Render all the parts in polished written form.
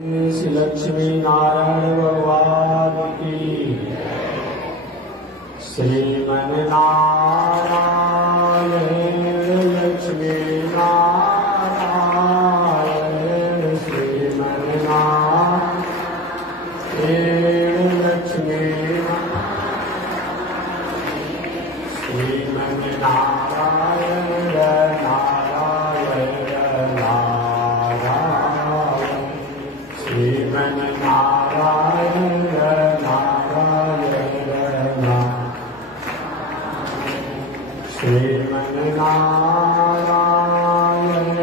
श्री लक्ष्मी नारायण भगवान की। श्रीमन नारायण लक्ष्मी नारायण श्रीमन नारायण लक्ष्मी श्रीमन नारायण नारायण नारायण श्रीमन नारायण नारायण श्रीमन नारायण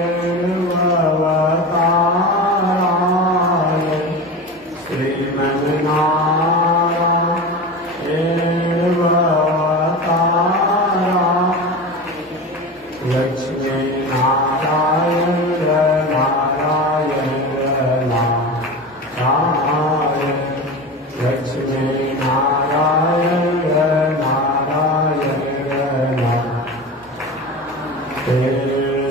भवतारायण श्रीमन नारायण भवतारायण लक्ष्मी नारायण नारायण नारायण लक्ष्मी नारायण नारायण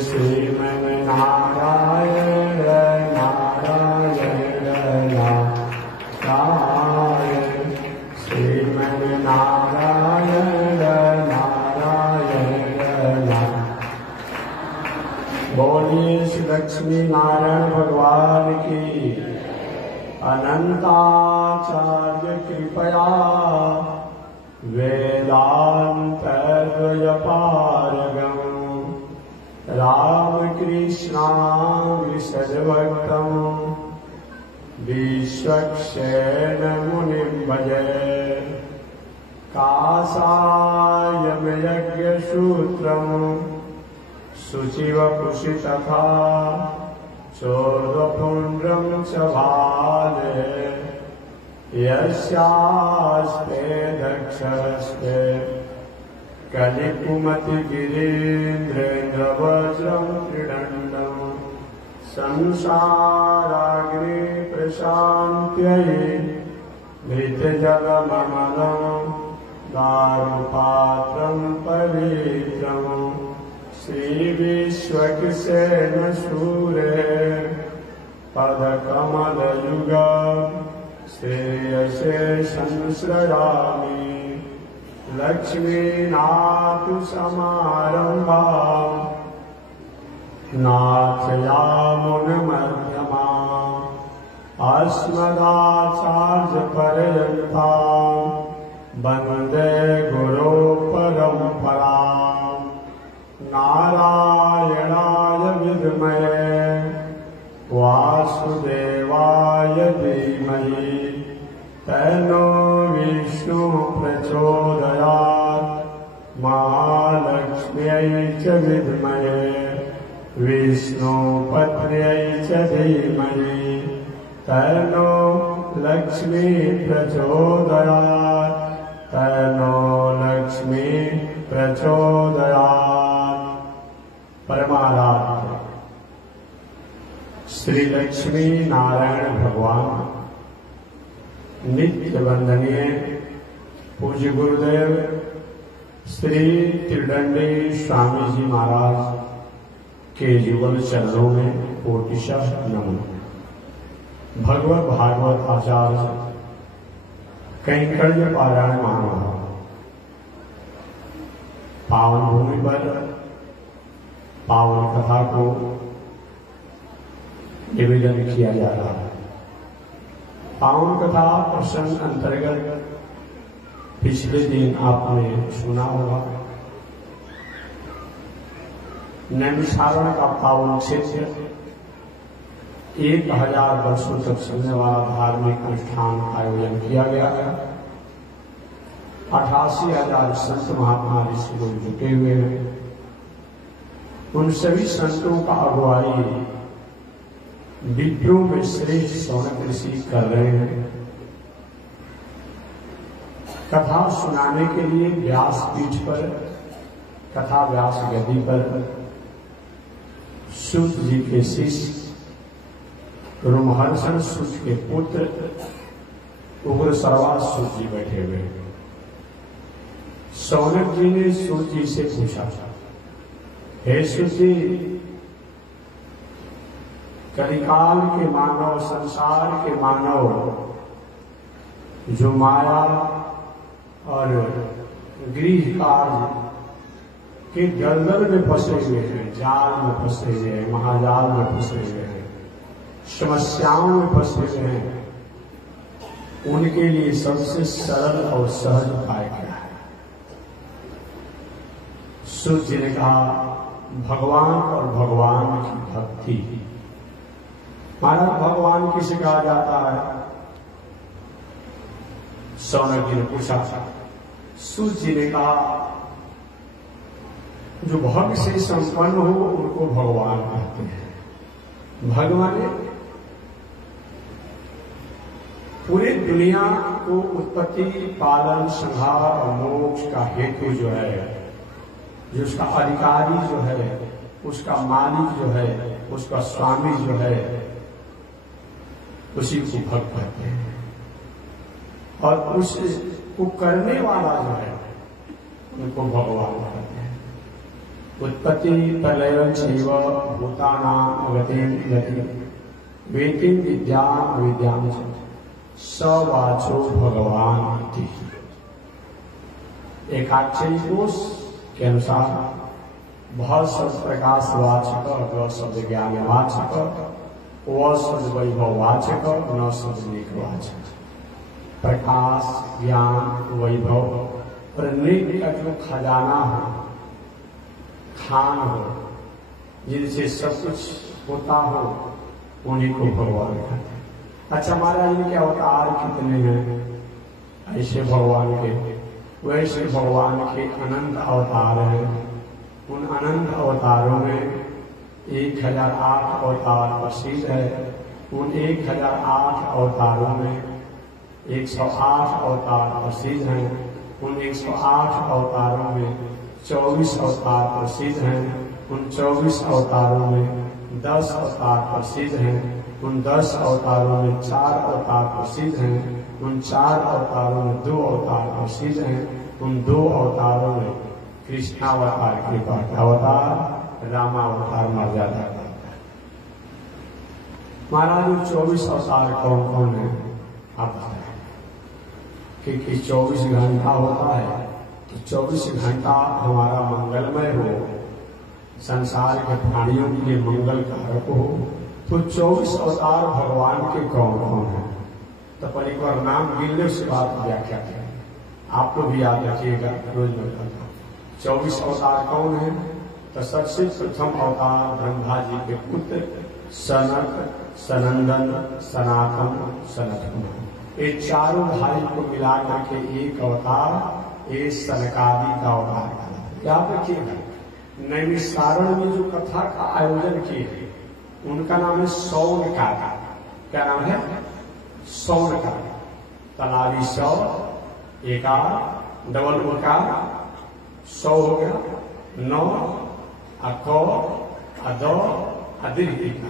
श्रीमन नारायण नारायण नारायण श्रीमन नारायण नारायण बोलिए श्री लक्ष्मी नारायण भगवान की। अनंताचार्य कृपया वेदान्तद्वयपारगम् रामकृष्णाविशद्भक्तम् विश्वक्सेनमुनिं भजे। काषायमयज्ञसूत्रम् शुचिवपुषि तथा चोर्ध्वपुण्ड्रं च भाले यस्यास्ते दक्षस्ते कलिकुमतिगिरीन्द्रेन्द्रवज्रं त्रिदण्डं संसाराग्नि प्रशान्त्यै मृतजलममलं दारुपात्रं पवित्रम् श्रीविश्वक्सेन सूरे पदकमलयुग श्रेयसे संश्रयामि। लक्ष्मीनाथसमारम्भा नाथयामुनमध्यमा अस्मदाचार्यपर्यन्तां वन्दे गुरुपरम्पराम्। नारायणाय विद्महे वासुदेवाय धीमहि तन्नो विष्णु प्रचोदयात्। महालक्ष्म्यै च विद्महे विष्णुपत्न्यै च धीमहि तन्नो लक्ष्मी प्रचोदयात्। तन्नो लक्ष्मी प्रचोदयात्। परमाराध्य श्री लक्ष्मी नारायण भगवान नित्य वंदनीय पूज्य गुरुदेव श्री त्रिदंडी स्वामी जी महाराज के युगल चरणों में कोटिशः नमन। भगवत भागवत आचार्य कैंकर्य पारायण महानुभाव पावन भूमि पर पावन कथा को निवेदन किया जा रहा है। पावन कथा प्रसंग अंतर्गत पिछले दिन आपने सुना होगा नैमिषारण्य का पावन क्षेत्र 1000 वर्षों तक चलने वाला धार्मिक अनुष्ठान आयोजन किया गया है। 88,000 संत महात्मा ऋषि लोग जुटे हुए हैं। उन सभी संतों का अगुवाई विप्रों में श्रेष्ठ शौनक ऋषि कर रहे हैं। कथा सुनाने के लिए व्यास पीठ पर कथा व्यास गद्दी पर सूत जी के शिष्य रोमहर्षण सूत के पुत्र उग्र सर्वास सूत जी बैठे हुए हैं। शौनक जी ने सूत जी से पूछा, हे सूत जी कलिकाल के मानव, संसार के मानव जो माया और गृह कार्य के दलदल में फंसे हुए हैं, जाल में फंसे हुए हैं, महाजाल में फंसे हुए हैं, समस्याओं में फंसे हुए हैं, उनके लिए सबसे सरल और सहज उपाय क्या है? सूर्य जी ने कहा भगवान और भगवान की भक्ति। महाराज भगवान किसे कहा जाता है? सौनक जी ने पूछा। सूर्य जी ने कहा जो भक्त से संपन्न हो उनको भगवान कहते हैं। भगवान पूरी दुनिया को उत्पत्ति, पालन, संहार और मोक्ष का हेतु जो है, जो उसका अधिकारी जो है, उसका मालिक जो है, उसका स्वामी जो है, उसी को भक्त कहते हैं। और उसको करने वाला जो है उनको भगवान कहते हैं। उत्पत्ति प्रलय चैव भूतानां गतिं वेतिं विद्यां विद्यां स वाचो भगवान इति। एकाक्षरी कोश के अनुसार बहुत शब्द प्रकाश वाचक, ग शब्द ज्ञान वाचक, व शब्द वैभव वाचक, न शब्द नीक वाचक। प्रकाश, ज्ञान, वैभव और नीक का जो खजाना हो, खान हो, जिनसे सब कुछ होता हो, उन्हीं को भगवान कहते हैं। अच्छा महाराज इनके अवतार कितने हैं? ऐसे भगवान के वैसे भगवान के अनंत अवतार हैं। उन अनंत अवतारों में 1008 अवतार प्रसिद्ध है। उन 1008 अवतारों में 108 अवतार प्रसिद्ध हैं। उन 108 अवतारों में 24 अवतार प्रसिद्ध हैं। उन 24 अवतारों में 10 अवतार प्रसिद्ध हैं। उन 10 अवतारों में 4 अवतार प्रसिद्ध हैं। उन 4 अवतारों में 2 अवतार प्रसिद्ध हैं। उन 2 अवतारों में कृष्णावतार, कृपा का अवतार, रामावतार, मर्यादा का अवतार। महाराज 24 अवतार कौन कौन है आप बताएं? क्योंकि 24 घंटा होता है तो 24 घंटा हमारा मंगलमय हो, संसार के प्राणियों के लिए मंगल कारक हो, तो 24 अवतार भगवान के कौन कौन है? तो परिवार नाम गिनने से बात व्याख्या करें। आप लोग भी याद रखिएगा, रोज मैं बताता हूँ 24 अवतार कौन है। तो सबसे प्रथम अवतार ब्रह्मा जी के पुत्र सनक, सनंदन, सनातन, सनत कुमार, ये चारों भाई को मिला करके एक अवतार, ये सनकादि का अवतार। याद रखिएगा, नैमिषारण्य में जो कथा का आयोजन किए उनका नाम है सौनकादि। क्या नाम है? सौनकादि। तलावी सौ, एकार, डबल उकार, 100 हो गया, 9 अको अदो अदीर्घ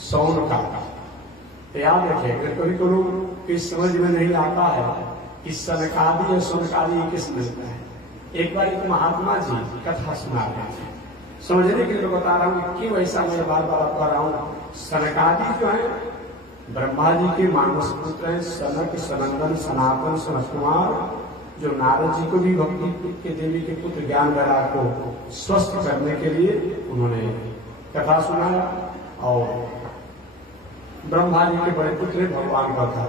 सौनकादि। याद रखिए, अगर कभी कभी की समझ में नहीं आता है कि सनकादि और सौनकादि किस मिलता है। एक बार एक महात्मा जी कथा सुना रहे थे, समझने के लिए बता रहा हूं कि क्यों ऐसा मैं बार बार कह रहा हूं। सनकादि जो है ब्रह्मा जी के मानस पुत्र हैं, सनक, सनंदन, सनातन, सनत कुमार, जो नारद जी को भी भक्ति के देवी के पुत्र ज्ञान वैराग को स्वस्थ करने के लिए उन्होंने कथा सुनाया। और ब्रह्मा जी के बड़े पुत्र भगवान का था।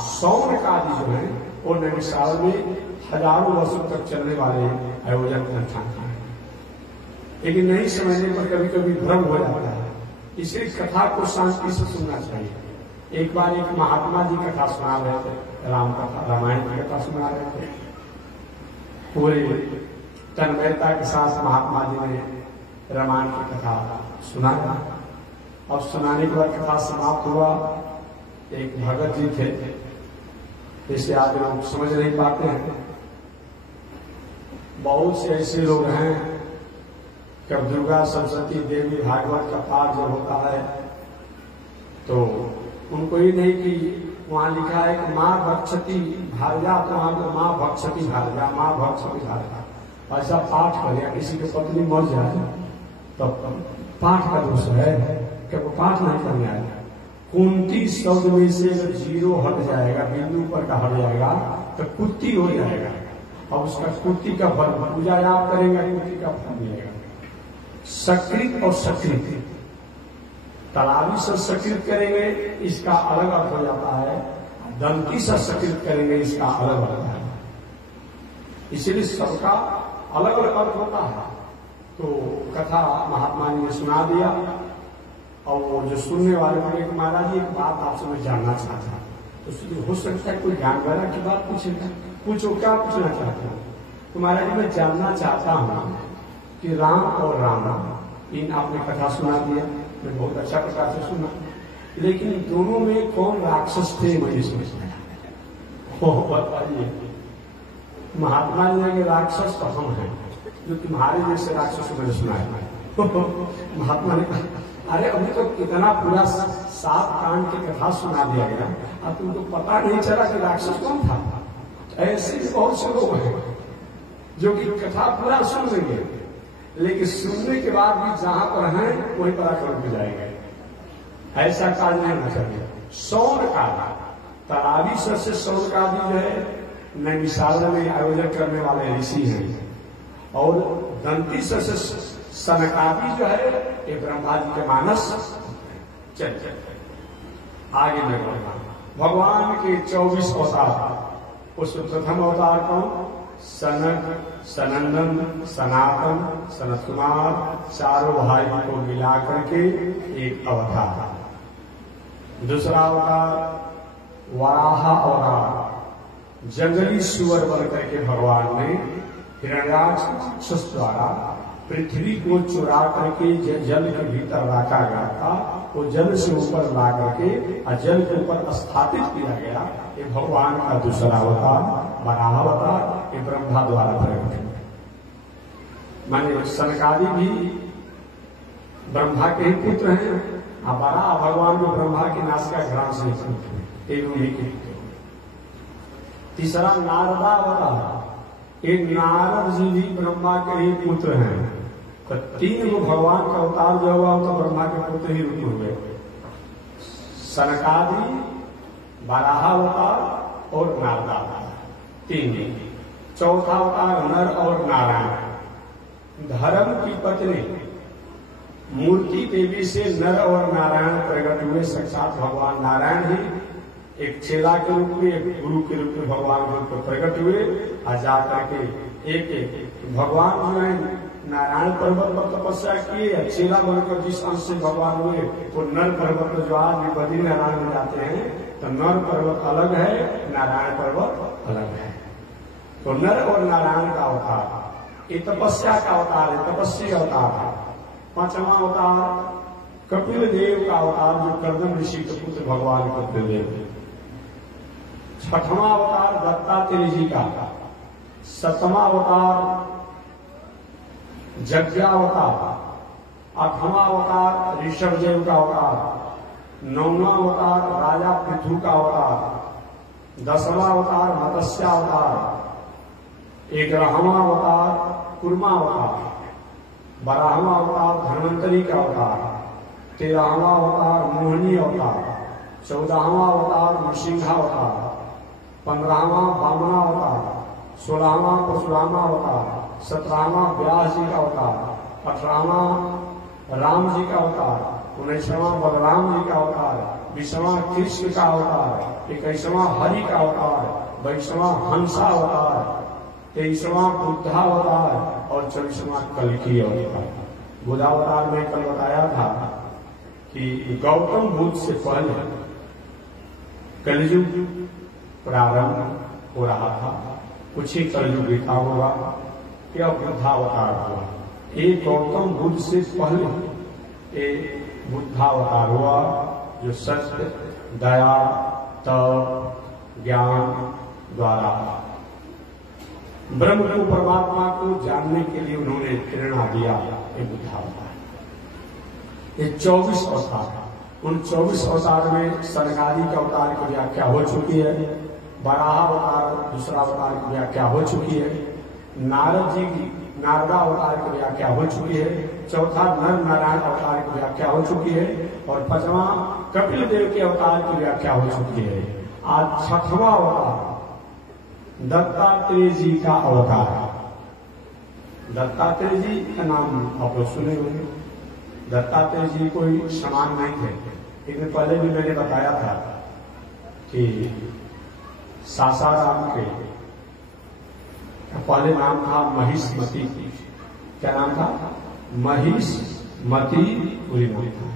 सौनकादि जो है वो नैमिषारण्य में हजारों वर्षों तक चलने वाले आयोजन का था। लेकिन नहीं समझने पर कभी कभी भ्रम हो जाता है, इसलिए कथा को शांति से सुनना चाहिए। एक बार एक महात्मा जी कथा सुना रहे थे, राम कथा, रामायण की कथा सुना रहे थे। पूरे तन्मयता के साथ महात्मा जी ने रामायण की कथा सुनाया। अब सुनाने के बाद कथा समाप्त हुआ। एक भगत जी थे, जैसे आज लोग समझ नहीं पाते हैं, बहुत से ऐसे लोग हैं जब दुर्गा, सरस्वती, देवी, भागवत का पाठ जब होता है तो उनको ये नहीं कि वहां लिखा है कि माँ भक्षति भार्या, तो वहां पर माँ भक्षति भार्या, माँ भक्षति भार्या। ऐसा पाठ कर या किसी की पत्नी मर जाए तो पाठ का दोष है। क्या वो पाठ नहीं करने आएगा? कुंती शब्द में से जब जीरो हट जाएगा, बिंदु पर का हट जाएगा तो कुत्ती हो जाएगा, और उसका कुत्ती का फल पूजा आप करेंगे, कुत्ती का फल मिलेगा। सकृत और सकृत, तलावी से सकृत करेंगे इसका अलग अर्थ हो जाता है, दंती से सकृत करेंगे इसका अलग अर्थ है। इसलिए सबका अलग अलग अर्थ होता है। तो कथा महात्मा जी ने सुना दिया, और वो जो सुनने वाले बोले कि महाराज एक बात आपसे मैं जानना चाहता हूँ। तो हो सकता है कोई ज्ञान वाला की बात पूछेगा, पूछो क्या पूछना चाहते हो? तो महाराज मैं जानना चाहता हूँ कि राम और रावण, इन आपने कथा सुना दिया, मैं बहुत अच्छा प्रकार से सुना, लेकिन दोनों में कौन राक्षस थे मुझे समझना है, बताइए। महात्मा जी ने राक्षस तो हम हैं, जो तुम्हारे जैसे राक्षस मैंने सुना है। महात्मा ने कहा अरे अभी तो कितना पूरा 7 कांड की कथा सुना दिया गया, अब तुमको पता नहीं चला कि राक्षस कौन था। ऐसे बहुत से लोग हैं जो कि कथा पूरा सुन लेंगे, लेकिन सुनने के बाद भी जहां पर हैं वहीं पर आकर रुक जाएंगे। ऐसा कार्य नहीं होना चाहिए। सौन का तलावी से सौन का जो है नैमिषारण्य में आयोजन करने वाले ऋषि हैं, और दंती से सनकादि जो है ये ब्रह्मा जी के मानस। चल आगे में भगवान के 24 अवतार, उस प्रथम अवतार कौन? सनक, सनंदन, सनातन, सनत कुमार, चारों भाई को मिलाकर के एक अवतार। दूसरा अवतार वराह अवतार, जंगली सुअर बन करके भगवान ने हिरण्याक्ष द्वारा पृथ्वी को चुरा करके जल के भीतर रखा गया था, वो जल से ऊपर ला करके और जल के ऊपर स्थापित किया गया। ये भगवान का दूसरा अवतार वराह अवतार, ये ब्रह्मा द्वारा प्रकट हुआ। माने सनकादि भी ब्रह्मा के ही पुत्र हैं, और वराह भगवान को ब्रह्मा की नासिका घ्राण से उन्हीं के। तीसरा नारदा अवतार, ये नारद जी भी ब्रह्मा के ही पुत्र हैं। तो 3 गो भगवान का अवतार जो हुआ तो ब्रह्मा के पुत्र ही रूप हुए, सनकादि, वराह अवतार और नारदा अवतार, 3। चौथा अवतार नर और नारायण। धर्म की पत्नी मूर्ति देवी से नर और नारायण प्रकट हुए। साक्षात भगवान नारायण ही एक चेला के रूप में, एक गुरु के रूप में भगवान के रूप में प्रकट हुए, और जाकर के एक भगवान जो है नारायण पर्वत पर तपस्या किए, चेला बनकर जिस अंश से भगवान हुए वो नर पर्वत जो आज भी बद्री नारायण में जाते हैं, तो नर पर्वत अलग है, नारायण पर्वत अलग है। तो नर और नारायण का अवतार ये तपस्या का अवतार है, तपस्वी अवतार है। 5वां अवतार कपिल देव का अवतार, जो कर्दम ऋषि के पुत्र भगवान कपिल देव। 6वां अवतार दत्तात्रेय जी का। 7वां अवतार यज्ञावतार। 8वां अवतार ऋषभ देव का अवतार। 9वां अवतार राजा पृथु का अवतार। 10वां अवतार मत्स्यावतार। 11वां अवतार कुर्मा अवतार। 12वां अवतार धन्वंतरी का अवतार। 13वां अवतार मोहिनी अवतार। 14वां अवतार नृसिंहावतार। 15वां वामना अवतार। 16वां परशुरामा अवतार। 17वां व्यास जी का अवतार। 18वां राम जी का अवतार। 19वां बलराम जी का अवतार। 20वां कृष्ण का अवतार। 21वां हरि का अवतार। 22वां हंसा अवतार। 23वां बुद्धावतार और 24वां कल्कि अवतार। बुद्धावतार में कल बताया था कि गौतम बुद्ध से पहले कलयुग प्रारंभ हो रहा था, कुछ ही कलयुग बीता हुआ, क्या बुद्धावतार हुआ। एक गौतम बुद्ध से पहले एक बुद्धावतार हुआ, जो सत्य, दया, तप, ज्ञान द्वारा ब्रह्म को, परमात्मा को जानने के लिए उन्होंने प्रेरणा दिया। ये बुद्धावतार, ये 24 अवतार। उन 24 अवतार में सनकादि का अवतार की व्याख्या हो चुकी है। वराह अवतार दूसरा अवतार की व्याख्या हो चुकी है। नारद जी की नारदा अवतार की व्याख्या हो चुकी है। चौथा नर नारायण अवतार की व्याख्या हो चुकी है। और 5वां कपिल देव के अवतार की व्याख्या हो चुकी है। आज 6वां अवतार दत्तात्रेय जी का अवतार। दत्तात्रेय जी का नाम आप लोग सुने होंगे। दत्तात्रेय जी कोई समान नहीं थे। एक दिन पहले भी मैंने बताया था कि सासाराम के पहले नाम था महिष्मती। क्या नाम था? महिष्मती पुरी था।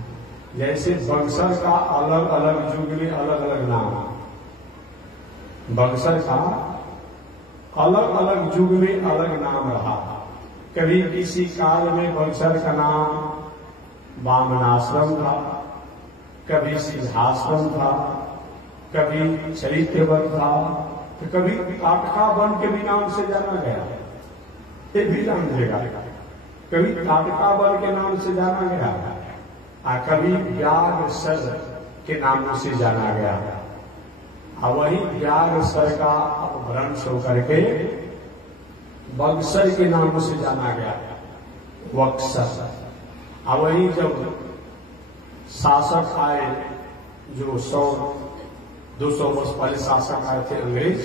जैसे बक्सर का अलग अलग युग में अलग अलग नाम, बक्सर का अलग अलग युग में अलग नाम रहा। कभी किसी काल में बक्सर का नाम वामनाश्रम था, कभी सिद्धाश्रम था, कभी चैत्यवन था, तो कभी काटका वन के भी नाम से जाना गया। ये भी जान देगा। कभी काटका वन के नाम से जाना गया और कभी व्याघ्र सर के नाम से जाना गया। और वही व्याघ्र सर का अपभ्रंश होकर के बक्सर के नाम से जाना गया, बक्सर। और वही जब शासक आए, जो 100-200 वर्ष पहले शासक आए थे अंग्रेज,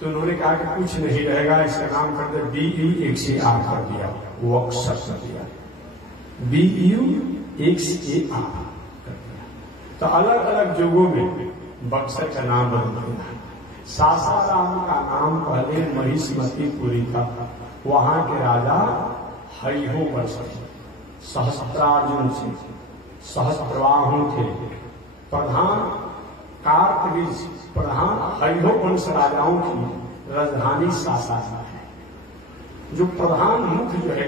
तो उन्होंने कहा कि कुछ नहीं रहेगा, इसका नाम कर दे BUXAR कर दिया, बक्सर कर दिया, BUXAR कर दिया। तो अलग अलग युगों में बक्सर का नाम बदल गया। सासाराम का नाम पहले महिष्मतीपुरी था। वहां के राजा हरिहो वर्ष, सहस्त्रार्जुन से सहस्त्रवाहन थे। प्रधान कार्तवीज, प्रधान हरिहो वंश राजाओं की राजधानी सासाराम है। जो प्रधान मुख्य जो है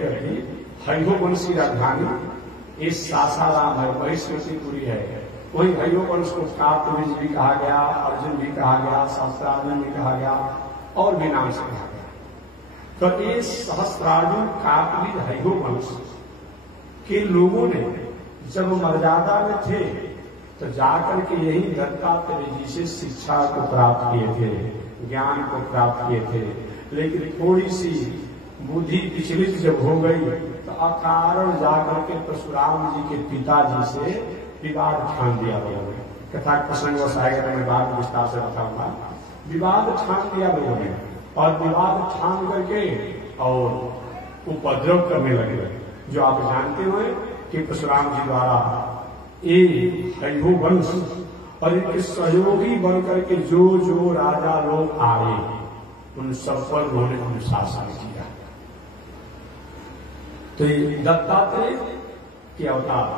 हरिहो वंश की राजधानी इस सासाराम है, महिष्मतीपुरी है। वही हरिहो वंश को कार्तवीज भी कहा गया, अर्जुन भी कहा गया, सहस्त्रार्जुन भी कहा गया, और भी नाम से कहा गया। तो ये सहस्त्रार्जुन कार्तवीज हरिहो वंश के लोगों ने जब मर्यादा में थे तो जाकर के यही दत्तात्रेय जी से शिक्षा को प्राप्त किए थे, ज्ञान को प्राप्त किए थे। लेकिन थोड़ी सी बुद्धि विचलित जब हो गई तो अकारण जाकर के परशुराम जी के पिताजी से विवाद ठान दिया लोगों ने। कथा प्रसंग आएगा तो मैं बाद विस्तार से बताऊंगा। विवाद ठान दिया लोगों ने और विवाद ठान करके और उपद्रव करने लगे। जो आप जानते हुए कि परशुराम जी द्वारा ये हरिहो वंश और इनके सहयोगी बनकर के जो जो राजा लोग आए उन सब पर उन्होंने अनुशासन किया। तो ये दत्तात्रेय के अवतार,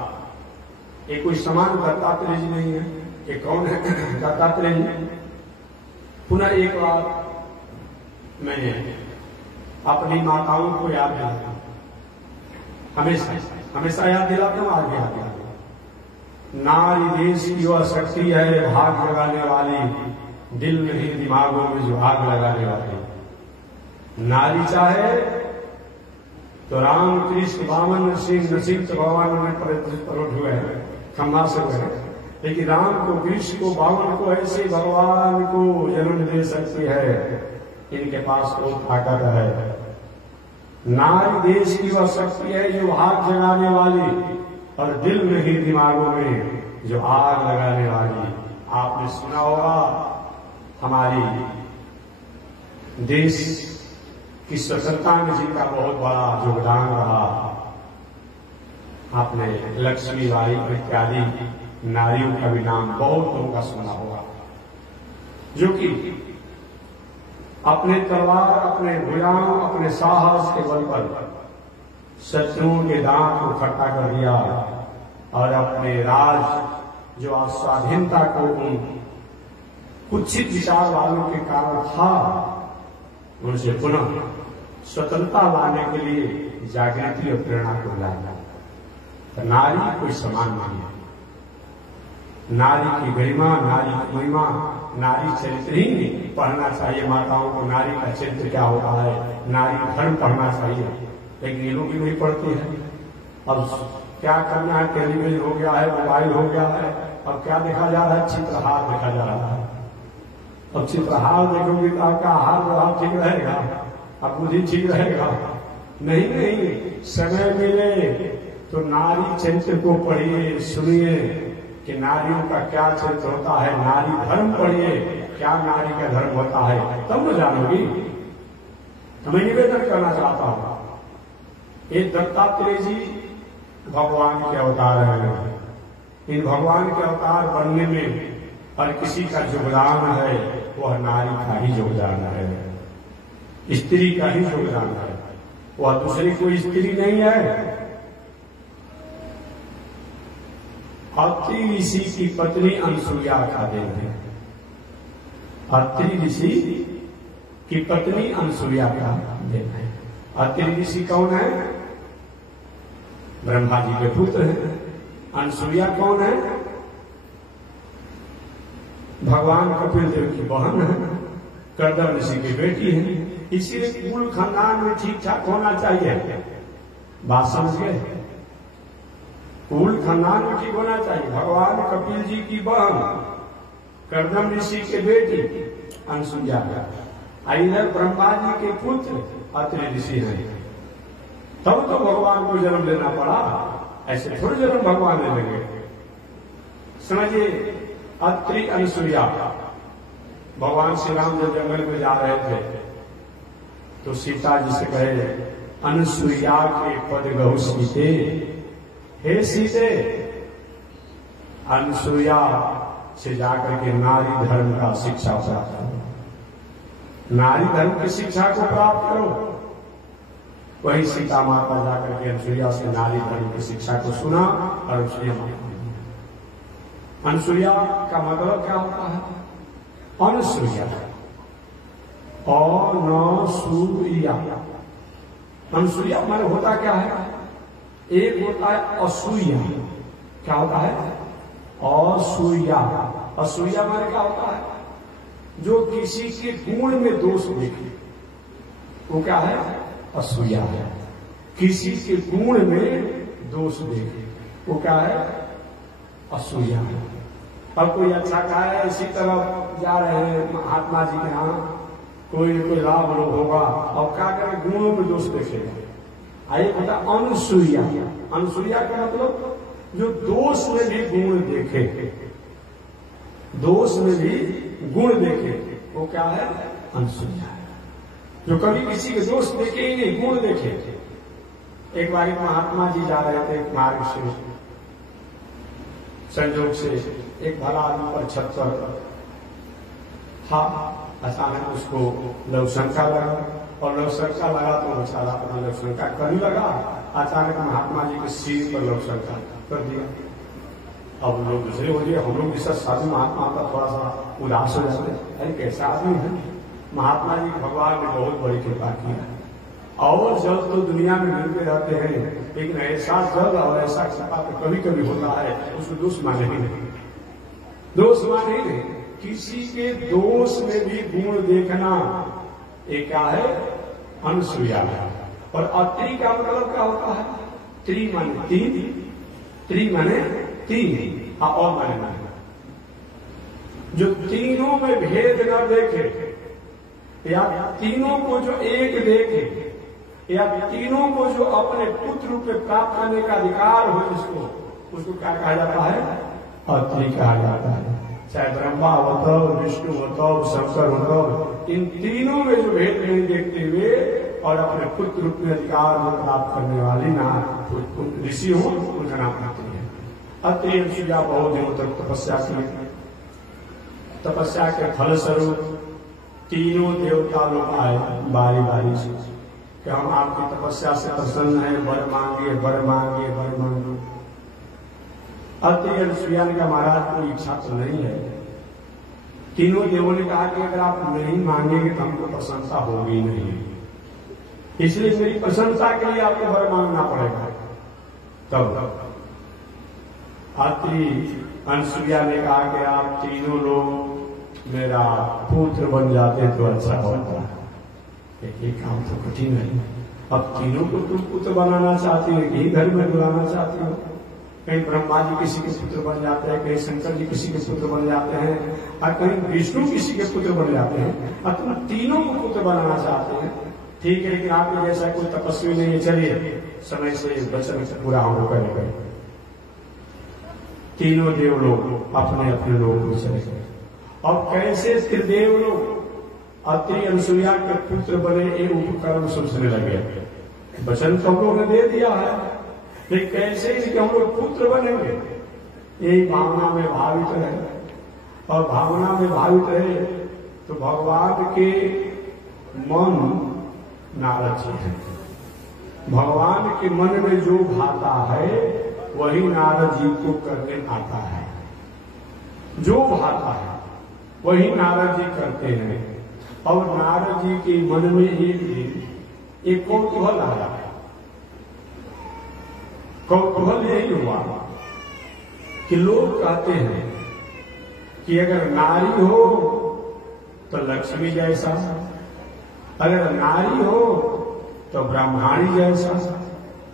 ये कोई समान दत्तात्रेय जी नहीं है। ये कौन है दत्तात्रेय जी? पुनः एक बार मैंने अपनी माताओं को याद दिलाता, हमेशा हमेशा याद दिलाता हूं, आज भी याद दिलाता। नारी देश की वह शक्ति है भाग लगाने वाली, दिल में ही दिमागों में जो आग लगाने वाली। नारी चाहे तो राम कृष्ण वामन सिंह नरसिंह भगवान में पलट हुए हैं, खम्भा से हुए हैं। लेकिन राम को, कृष्ण को, वामन को ऐसे भगवान को जन्म दे सकती है, इनके पास कोई ताकत है। नारी देश की वह शक्ति है जो भाग जगाने वाली और दिल में ही दिमागों में जो आग लगाने वाली। आपने सुना होगा हमारी देश की स्वतंत्रता में जिनका बहुत बड़ा योगदान रहा, आपने लक्ष्मीबाई इत्यादि नारियों का भी नाम बहुत लोगों का सुना होगा, जो कि अपने तलवार, अपने भुजाओं, अपने साहस के बल पर शत्रुओं के दांत को खट्टा कर दिया और अपने राज जो स्वाधीनता को उन कुत्सित विचार वालों के कारण था उनसे पुनः स्वतंत्रता लाने के लिए जागृति और प्रेरणा को लाया। तो नारी कोई समान नहीं है। नारी की गरिमा, नारी की महिमा, नारी चरित्र ही पढ़ना चाहिए माताओं को। नारी का चरित्र क्या होता है, नारी धर्म पढ़ना चाहिए, लेकिन ये लोग भी नहीं पढ़ती है। अब क्या करना है, टेलीविजन हो गया है, मोबाइल हो गया है, अब क्या देखा जा रहा है, चित्रहार देखा जा रहा है। अब चित्रहार देखोगे तो आपका हार व्यवहार ठीक रहेगा, अब बुद्धि ठीक रहेगा? नहीं, समय मिले तो नारी चरित्र को पढ़िए, सुनिए कि नारियों का क्या चरित्र होता है। नारी धर्म पढ़िए, क्या नारी का धर्म होता है, तब न जानोगी। तो मैं निवेदन करना चाहता हूं, ये दत्तात्रेय जी भगवान के अवतार हैं। इन भगवान के अवतार बनने में और किसी का योगदान है, वह नारी का ही योगदान है, स्त्री का ही योगदान है, वह दूसरी कोई स्त्री नहीं है। अत्रि ऋषि की पत्नी अनसुईया का देन है। अत्रि ऋषि की पत्नी अनसुईया का देन है। अत्रि ऋषि कौन है? ब्रह्मा जी के पुत्र हैं। अनसुईया कौन है? भगवान कपिल देव की बहन है, कर्दम ऋषि की बेटी है। इसीलिए कुल खानदान में ठीक ठाक होना चाहिए। बात समझ गए? कुल खानदान में ठीक होना चाहिए। भगवान कपिल जी की बहन, कर्दम ऋषि के बेटी अनसुईया, इधर ब्रह्मा जी के पुत्र अत्रि ऋषि हैं। तब तो भगवान को जन्म लेना पड़ा, ऐसे थोड़े जन्म भगवान ले लेंगे। समझिए, अत्रि अनसुईया, भगवान श्री राम जब जंगल में जा रहे थे तो सीता जी से कहे, अनसुईया के पद गहु सीते, हे सीते। अनसुईया से जाकर के नारी धर्म का शिक्षा प्राप्त करो, नारी धर्म की शिक्षा को प्राप्त करो। वही सीता माता जाकर के अनसुईया से नारी धर्म की शिक्षा को सुना और उसने अनसुईया का मतलब क्या होता है? अनसुईया, अनसुईया, अनसुईया माने होता क्या है? एक होता है असूया। क्या होता है? असूया। असूया माने क्या होता है? जो किसी के गुण में दोष देखे, वो क्या है? असूया है। किसी के गुण में दोष देखे, वो क्या है? असूया है। अब कोई अच्छा कहा है, इसी तरफ जा रहे हैं महात्मा जी के यहाँ, कोई न कोई लाभ लोग होगा, अब क्या करें? गुणों में दोष देखेगा। आइए बता, अनसुईया। अनसुईया का मतलब जो दोष में भी गुण देखे, दोष में भी गुण देखे, वो क्या है? अनसुईया है। जो कभी किसी के दोष देखे ही नहीं, गुण देखे। एक बार महात्मा जी जा रहे थे मार्ग से, संयोग से एक भला आदमी पर छत पर था। अचानक उसको लवशंका लगा, और लवशंका लगा तो बेचारा अपना लवशंका करने लगा। अचानक महात्मा जी के सिर पर लवशंका कर दिया। अब लोग दूसरे हो गए, हम लोग जैसा साधु महात्मा का थोड़ा सा उदास हो जाते, अरे कैसा आदमी है। महात्मा जी भगवान ने बहुत बड़ी कृपा की है। और जल तो दुनिया में मिलते रहते हैं, लेकिन ऐसा जल और ऐसा कृपा तो कभी कभी होता है, उसको दोष माने ही नहीं, दोष माने ही नहीं। किसी के दोष में भी गुण देखना, एक क्या है? अनसुईया है। और अत्रि का मतलब क्या होता है? त्रि माने तीन, त्रि माने तीन, और माने नहीं। जो तीनों में भेद न देखे, या तीनों को जो एक देखे, या तीनों को जो अपने पुत्र रूप में प्राप्त करने का अधिकार हो, उसको क्या कहा जाता है? अत्रि कहा जाता है। चाहे ब्रह्मा होता हो, विष्णु होता हो, शंकर होता हो, इन तीनों में जो भेद नहीं देखते हुए और अपने पुत्र रूप में अधिकार प्राप्त करने वाली ना ऋषि हो, उनका नाम अत्रि है। अत्रि अनसुईया बहुत दिनों तक तपस्या की। तपस्या के फलस्वरूप तीनों देवता लोग आए बारी बारी से कि हम आपकी तपस्या से प्रसन्न हैं, वर मांगिए, वर मांगिए, वर मांगिए। अत्रि अनसुईया ने कहा, महाराज कोई इच्छा तो नहीं है। तीनों देवों ने कहा कि अगर आप नहीं मांगेंगे तो हमको प्रशंसा होगी नहीं, इसलिए मेरी प्रशंसा के लिए आपको वर मांगना पड़ेगा। तब अत्रि अनसुईया ने कहा कि आप तीनों लोग मेरा पुत्र बन जाते तो अच्छा होता है। ये काम तो कठिन है। अब तीनों को तुम पुत्र बनाना चाहती हो, यही घर में बुलाना चाहती हो। कहीं ब्रह्मा जी किसी के पुत्र बन जाते हैं, कहीं शंकर जी किसी के पुत्र बन जाते हैं, और कहीं विष्णु किसी के पुत्र बन जाते हैं, और तुम तीनों को पुत्र बनाना चाहते हैं। ठीक है, लेकिन आपके जैसा कोई तपस्वी नहीं है, चलिए समय से वचन पूरा हो गए। तीनों देव लोग अपने अपने लोग में चले गए। और कैसे त्रिदेव लोग अत्रि अनुसुईया के पुत्र बने, ये उपकर्म सोचने लगे। वचन तो हम लोग ने दे दिया है, लेकिन कैसे कि हम लोग पुत्र बनेंगे, यही भावना में भावित रहे। और भावना में भावित रहे तो भगवान के मन नारद जी है। भगवान के मन में जो भाता है वही नारद जी को करने आता है। जो भाता है वही नारद जी करते हैं। और नारद जी के मन में एक कौतूहल आया। कौतूहल यही हुआ कि लोग कहते हैं कि अगर नारी हो तो लक्ष्मी जैसा, अगर नारी हो तो ब्रह्माणी जैसा,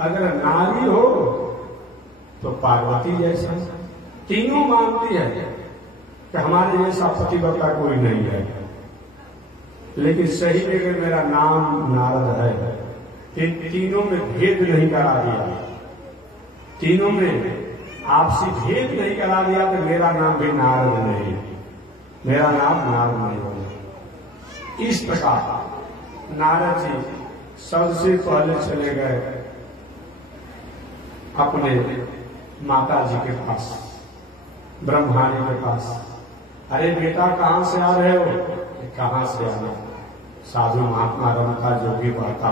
अगर नारी हो तो पार्वती जैसा। तीनों मानती है कि हमारे जैसा पतिव्रता कोई नहीं है। लेकिन सही में अगर मेरा नाम नारद है, तीनों में भेद नहीं करा दिया, तीनों में आपसी भेद नहीं करा दिया तो मेरा नाम भी नारद नहीं, मेरा नाम नारद नहीं होगा। इस प्रकार नारद जी सबसे पहले चले गए अपने माता जी के पास, ब्रह्माणी के पास। अरे बेटा कहां से आ रहे हो? कहां से आना? साधु महात्मा रमता जोगी बहता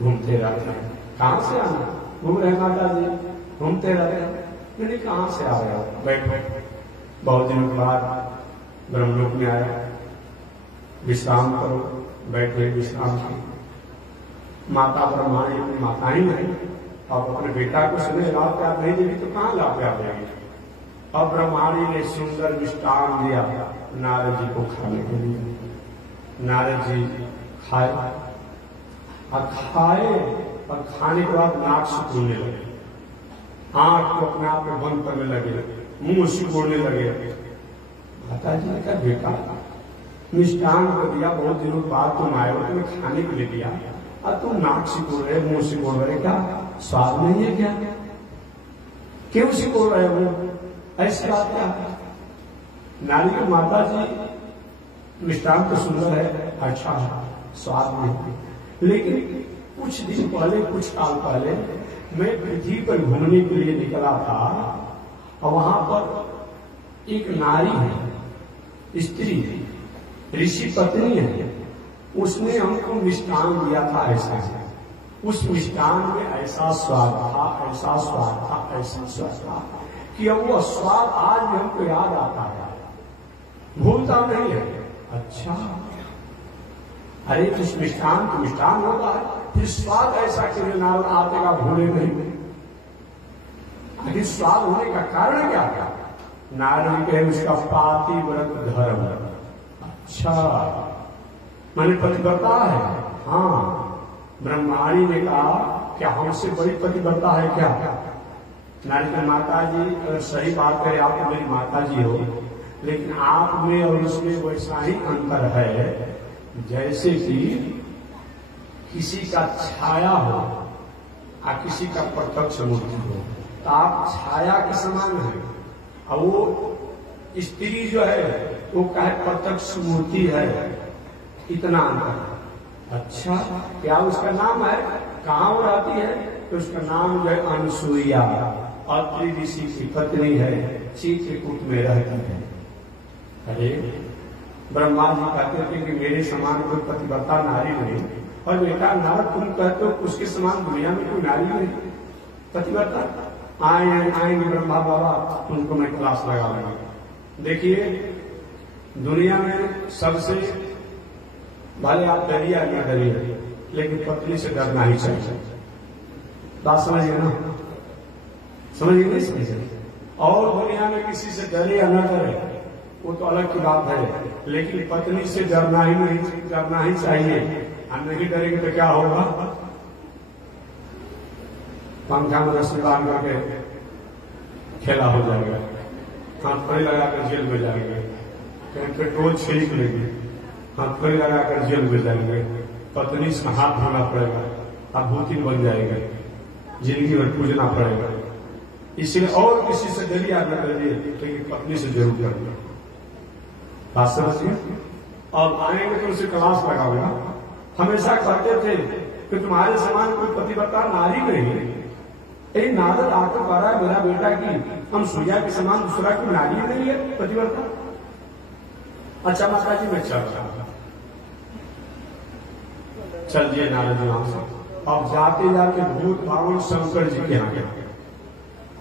घूमते रहते हैं। कहां से आना? घूम रहे माता जी, घूमते रहते हैं। मैंने कहां से आ रहे हो? बैठो। बहुत दिनों के बाद ब्रह्मलोक में आया, विश्राम करो। बैठे विश्राम की। माता ब्रह्माणी अपनी माता ही नहीं, और अपने बेटा को सुने लाभ प्यार नहीं देगी तो कहां लाभ प्यार देगी। अब ब्रह्माणी ने सुंदर मिष्टान दिया नारद जी को खाने के लिए। नारद जी खाए, और खाए और खाने के बाद नाक सिकोड़ने लगे, आंख को अपने आप में बंद करने लगे, मुंह सिकोड़ने लगे। माता जी ने कहा बेटा मिष्टान को दिया, बहुत दिनों बाद तुम आए हो, तुम्हें खाने के लिए दिया और तुम नाक सिकोड़ रहे, मुंह सिकोड़ रहे, क्या स्वाद नहीं है क्या? क्यों सिकोड़ रहे हो? ऐसी बात क्या? नारी की माता जी मिष्टान तो सुंदर है, अच्छा है, स्वाद नहीं, लेकिन कुछ दिन पहले, कुछ साल पहले मैं पृथ्वी पर घूमने के लिए निकला था और वहां पर एक नारी है, स्त्री, ऋषि पत्नी है, उसने हमको मिष्टान दिया था। ऐसा उस मिष्टान में ऐसा स्वाद था, ऐसा स्वाद था, ऐसा स्वाद था कि अब वो स्वाद आज भी हमको याद आता है, भूलता नहीं है। अच्छा, अरे कुछ मिष्टान तो मिष्टान होता है, फिर स्वाद ऐसा कि नारद आते का भूले नहीं। आखिर स्वाद होने का कारण क्या था? नारद कहे उसका पातिव्रत धर्म। अच्छा, मैंने पतिव्रता है। हाँ, ब्रह्माणी ने कहा क्या हमसे बड़ी पतिव्रता है क्या? नारी माता जी, अगर सही बात है, आप तो मेरी माता जी हो, लेकिन आप में और उसमें वैसा ही अंतर है जैसे कि किसी का छाया हो और किसी का प्रत्यक्ष मूर्ति हो। तो आप छाया के समान है और वो स्त्री जो है वो क्या है, प्रत्यक्ष मूर्ति है। इतना अंतर। अच्छा, क्या उसका नाम है? कहाँ वो रहती है? तो उसका नाम जो है अनुसुईया, अत्रि ऋषि की पत्नी है, चित्रकूट में रहती है। अरे ब्रह्मा जी कहते थे कि मेरे समान कोई पतिव्रता नारी नहीं, और बेटा नारद तुम कहते हो उसके समान दुनिया में कोई नारी नहीं पतिव्रता। आएंगे ब्रह्मा बाबा, तुमको मैं क्लास लगा लूंगा। देखिए, दुनिया में सबसे भले आप डरिए या डरिए, लेकिन पत्नी से डरना ही चाहिए। बात समझिए ना? समझिए नहीं समझिए? और दुनिया में किसी से डरे या न डरे वो तो अलग की बात है, लेकिन पत्नी से डरना ही चाहिए। हम नहीं डरेंगे तो क्या होगा? पंखा में रस्सी बांध करके खेला हो जाएगा, हाथ पैर लगाकर जेल में जाएंगे, कहीं पेट्रोल छिड़क लेंगे, हाथ पैर लगाकर जेल में जाएंगे, पत्नी से हाथ धोना पड़ेगा, आप भूतिन बन जाएगा, जिंदगी भर पूजना पड़ेगा। इसलिए और किसी से डरिए न डरिए, लेकिन पत्नी से जरूर करिए। बात समझिए। अब आएंगे तो उसे क्लास लगाऊंगा। हमेशा कहते थे कि तुम्हारे समान कोई पतिव्रता नारी नहीं। एक नारद आकर कह रहा है मेरा बेटा कि हम सूर्या के समान दूसरा की नारी नहीं है पतिव्रता। अच्छा माता जी मैं चल रहा, चल दिए नारद जी वहां से। अब जाते जाते भूत भावन शंकर जी के यहाँ गए।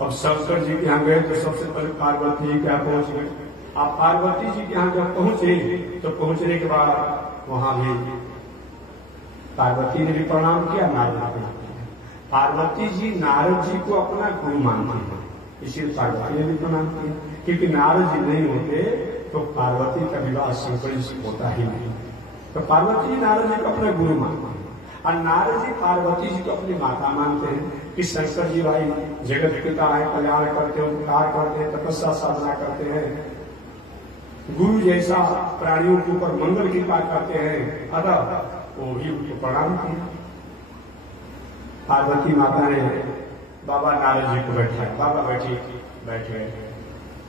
अब शंकर जी के यहाँ गए तो सबसे पहले पार्वती जी के यहाँ पहुंच गए। आप पार्वती जी के यहाँ जब पहुंचे तो पहुंचने के बाद वहां भी पार्वती ने भी प्रणाम किया, नारद ने प्रणाम किया। पार्वती जी नारद जी को अपना गुरु मानती है, इसीलिए पार्वती ने भी प्रणाम किया। क्योंकि नारद जी नहीं होते तो पार्वती का विवाह शंकर जी से होता ही नहीं। तो पार्वती जी नारद जी को अपना गुरु मानते हैं और नारद जी पार्वती जी को अपनी माता मानते हैं कि शंकर जी भाई जगत पिता है, कल्याण करते हैं, उपकार करते हैं, तपस्या साधना करते हैं, गुरु जैसा प्राणियों के ऊपर मंगल की बात करते हैं। अतः वो भी उनको प्रणाम किया। पार्वती माता ने बाबा नारद जी को बैठाया। बाबा बैठे बैठे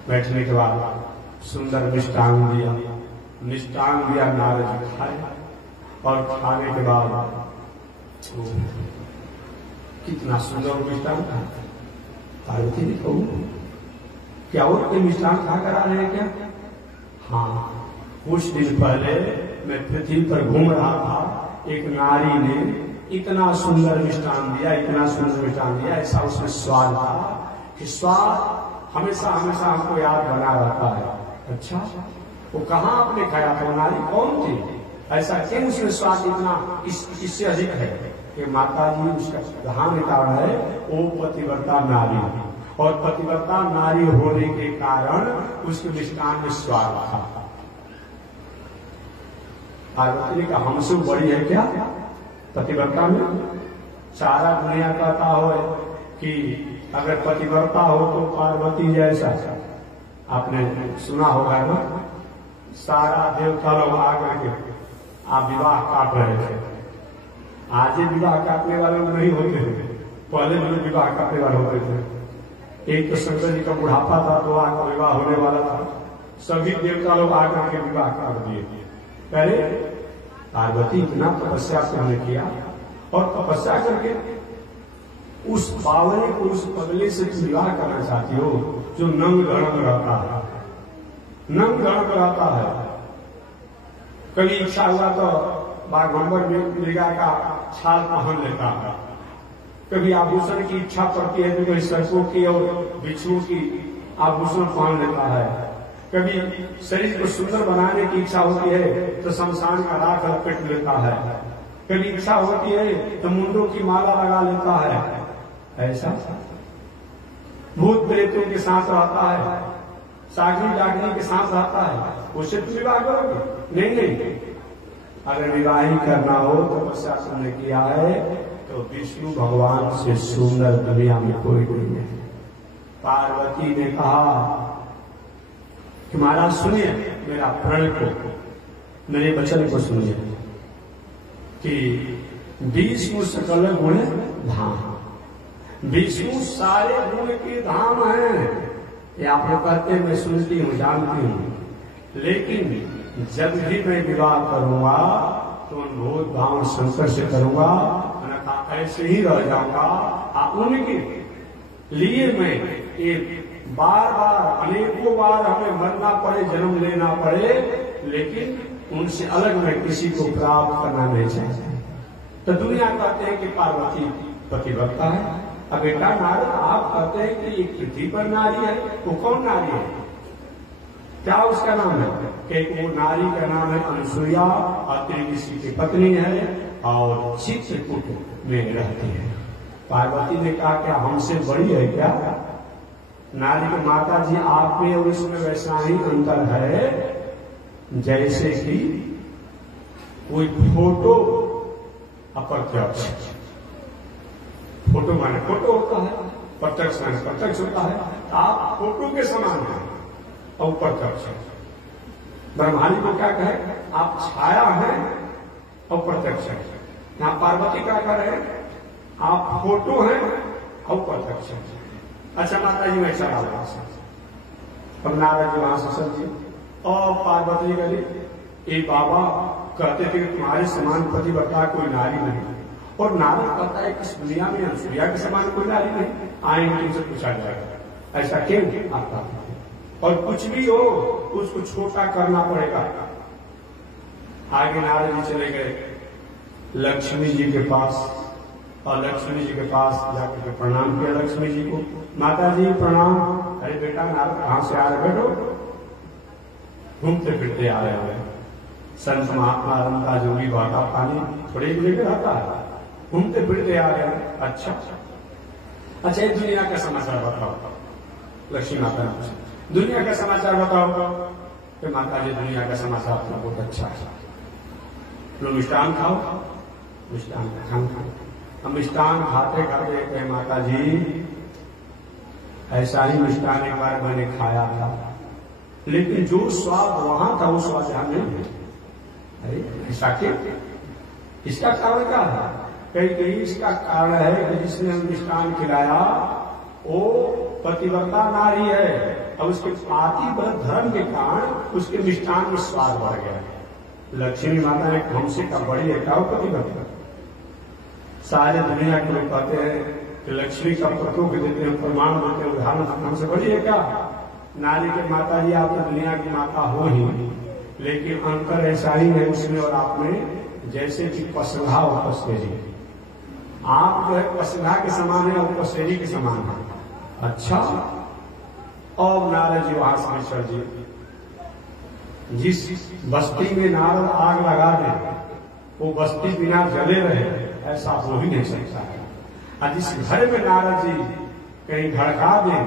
बैठने के बाद सुंदर मिष्टांग दिया। मिष्टांग दिया, नारद जी खाए और खाने के बाद कितना सुंदर मिष्टांग था। पार्वती ने कहूं क्या और कोई मिष्टांग खा कर आ रहे हैं क्या? हाँ, कुछ दिन पहले मैं पृथ्वी पर घूम रहा था, एक नारी ने इतना सुंदर मिष्टान दिया, इतना सुंदर मिष्टान दिया, ऐसा उसमें स्वाद था कि स्वाद हमेशा हमेशा हमको याद बना रहता है। अच्छा, वो कहाँ आपने खाया था? नारी कौन थी? ऐसा क्यों उसमें स्वाद इतना इससे अधिक है कि माता जी उसका प्रधान कारण है वो पतिव्रता नारी है। और पतिव्रता नारी होने के कारण उसके मिष्टान में स्वाद था। पार्वती ने कहा हमसे बड़ी है क्या पतिव्रता में? सारा दुनिया कहता हो कि अगर पतिव्रता हो तो पार्वती जैसा, आपने सुना होगा ना, सारा देवता लोग आकर के आप विवाह काट रहे थे। आज ही विवाह काटने वाले लोग नहीं होते थे, पहले लोग विवाह काटने वाले होते थे। एक तो शंकर जी का बुढ़ापा था तो आकर विवाह होने वाला था, सभी देवता लोग आकर के विवाह काट दिए। पहले पार्वती इतना तपस्या से हमने किया और तपस्या करके उस बावले को, उस पगले से विवाह करना चाहती हो जो नंग धड़क रहता है, नंग धड़क रहता है। कभी इच्छा हुआ तो बागंबर में मृगा का छाल पहन लेता है, कभी आभूषण की इच्छा पड़ती है तो कोई सरसों की और बिच्छुओं की आभूषण पहन लेता है, कभी शरीर को सुंदर बनाने की इच्छा होती है तो शमशान का राख लपेट लेता है, कभी इच्छा होती है तो मुंडों की माला लगा लेता है। ऐसा भूत प्रेतों के साथ रहता है, सागनी जागनी के साथ रहता है, उससे तुम विवाह करोगे? नहीं नहीं, अगर विवाह ही करना हो तो तपस्या तुमने किया है तो विष्णु भगवान से सुंदर दुनिया में कोई नहीं है। पार्वती ने कहा कि महाराज सुनिए मेरा प्रण को, मेरे वचन को सुनिए कि विष्णु सकल गुण धाम, विष्णु सारे गुण के धाम हैं। ये आप लोग कहते मैं सुनती हूँ जानती हूँ, लेकिन जब भी मैं विवाह करूंगा तो अनुभूत भाव शंकर से करूंगा, अन्यथा ऐसे ही रह जाऊंगा। उनके लिए मैं एक बार बार अनेकों बार हमें मरना पड़े, जन्म लेना पड़े, लेकिन उनसे अलग मैं किसी को प्राप्त करना नहीं चाहता। तो दुनिया कहते हैं कि पार्वती पतिव्रता है। अब बेटा नारद आप कहते हैं कि एक पृथ्वी पर नारी है, वो कौन नारी है? क्या उसका नाम है? कि वो नारी का नाम है अनुसुईया, अत्रि ऋषि की पत्नी है और चित्रकूट में रहती है। पार्वती ने कहा क्या हमसे बड़ी है क्या? नारी की माता जी आप में और उसमें वैसा ही अंतर है जैसे कि कोई फोटो अप्रत्यक्ष, फोटो माने फोटो होता है, प्रत्यक्ष माने प्रत्यक्ष होता है। आप फोटो के समान हैं और प्रत्यक्ष है। ब्रह्मांड को क्या कहे? आप छाया हैं और प्रत्यक्ष है। यहाँ पार्वती क्या कर रहे हैं? आप फोटो हैं और प्रत्यक्ष हैं। अच्छा माता जी मैं चला रहा अब नारद जी वहां से सब्जी और पार्वती गली ये बाबा कहते थे कि तुम्हारे समान पतिव्रता कोई नारी नहीं। और नारद कहता है कि इस दुनिया में अनसुईया के समान कोई नारी नहीं। आएंगे तुमसे पूछा जाएगा ऐसा क्यों आता है? और कुछ भी हो उसको छोटा करना पड़ेगा। आगे नारद जी चले गए लक्ष्मी जी के पास और लक्ष्मी जी के पास जाकर के प्रणाम किया लक्ष्मी जी को। माता जी प्रणाम। अरे बेटा नारद कहां से आ रहे बेटो? घूमते फिरते आ रहे हैं। संत महात्मा रमता जोगी बाटा पानी थोड़े ही जगह रहता है, घूमते फिरते आ रहे हैं। अच्छा ये दुनिया का समाचार बताओ। लक्ष्मी माता ने पूछा दुनिया का समाचार बताओ। तो माता जी दुनिया का समाचार तो बहुत अच्छा है। लो मिष्टान खाओ। मिष्टान खाओ। हम मिष्टान खाते खाते कहे माता जी ऐसा ही मिष्टान एक बार मैंने खाया था, लेकिन जो स्वाद वहां था वो स्वाद यहां नहीं है। अरे ऐसा क्यों? इसका कारण क्या था? कहीं इसका कारण है कि जिसने मिष्टान खिलाया वो पतिव्रता नारी है और उसके पातिव्रत धर्म के कारण उसके मिष्टान में स्वाद बढ़ गया। लक्ष्मी माता ने हमसे का बड़ी है क्या पतिव्रता? सारे दुनिया के लोग कहते हैं कि लक्ष्मी का पत्रों के देते हैं, प्रमाण देते हैं, उदाहरण हमसे बड़ी है क्या? नारी के माता जी आप तो दुनिया की माता हो ही, लेकिन अंतर ऐसा ही है उसमें और आप में जैसे कि पसंगा और पसेरी। आप जो है पसंगा के समान है और पसेरी के समान है। अच्छा और नारद जी वहां से चल जी जिस बस्ती में नारद आग लगा दे वो बस्ती बिना जले रहे ऐसा हो ही नहीं सकता है। और जिस घर में नारद जी कहीं भड़का दें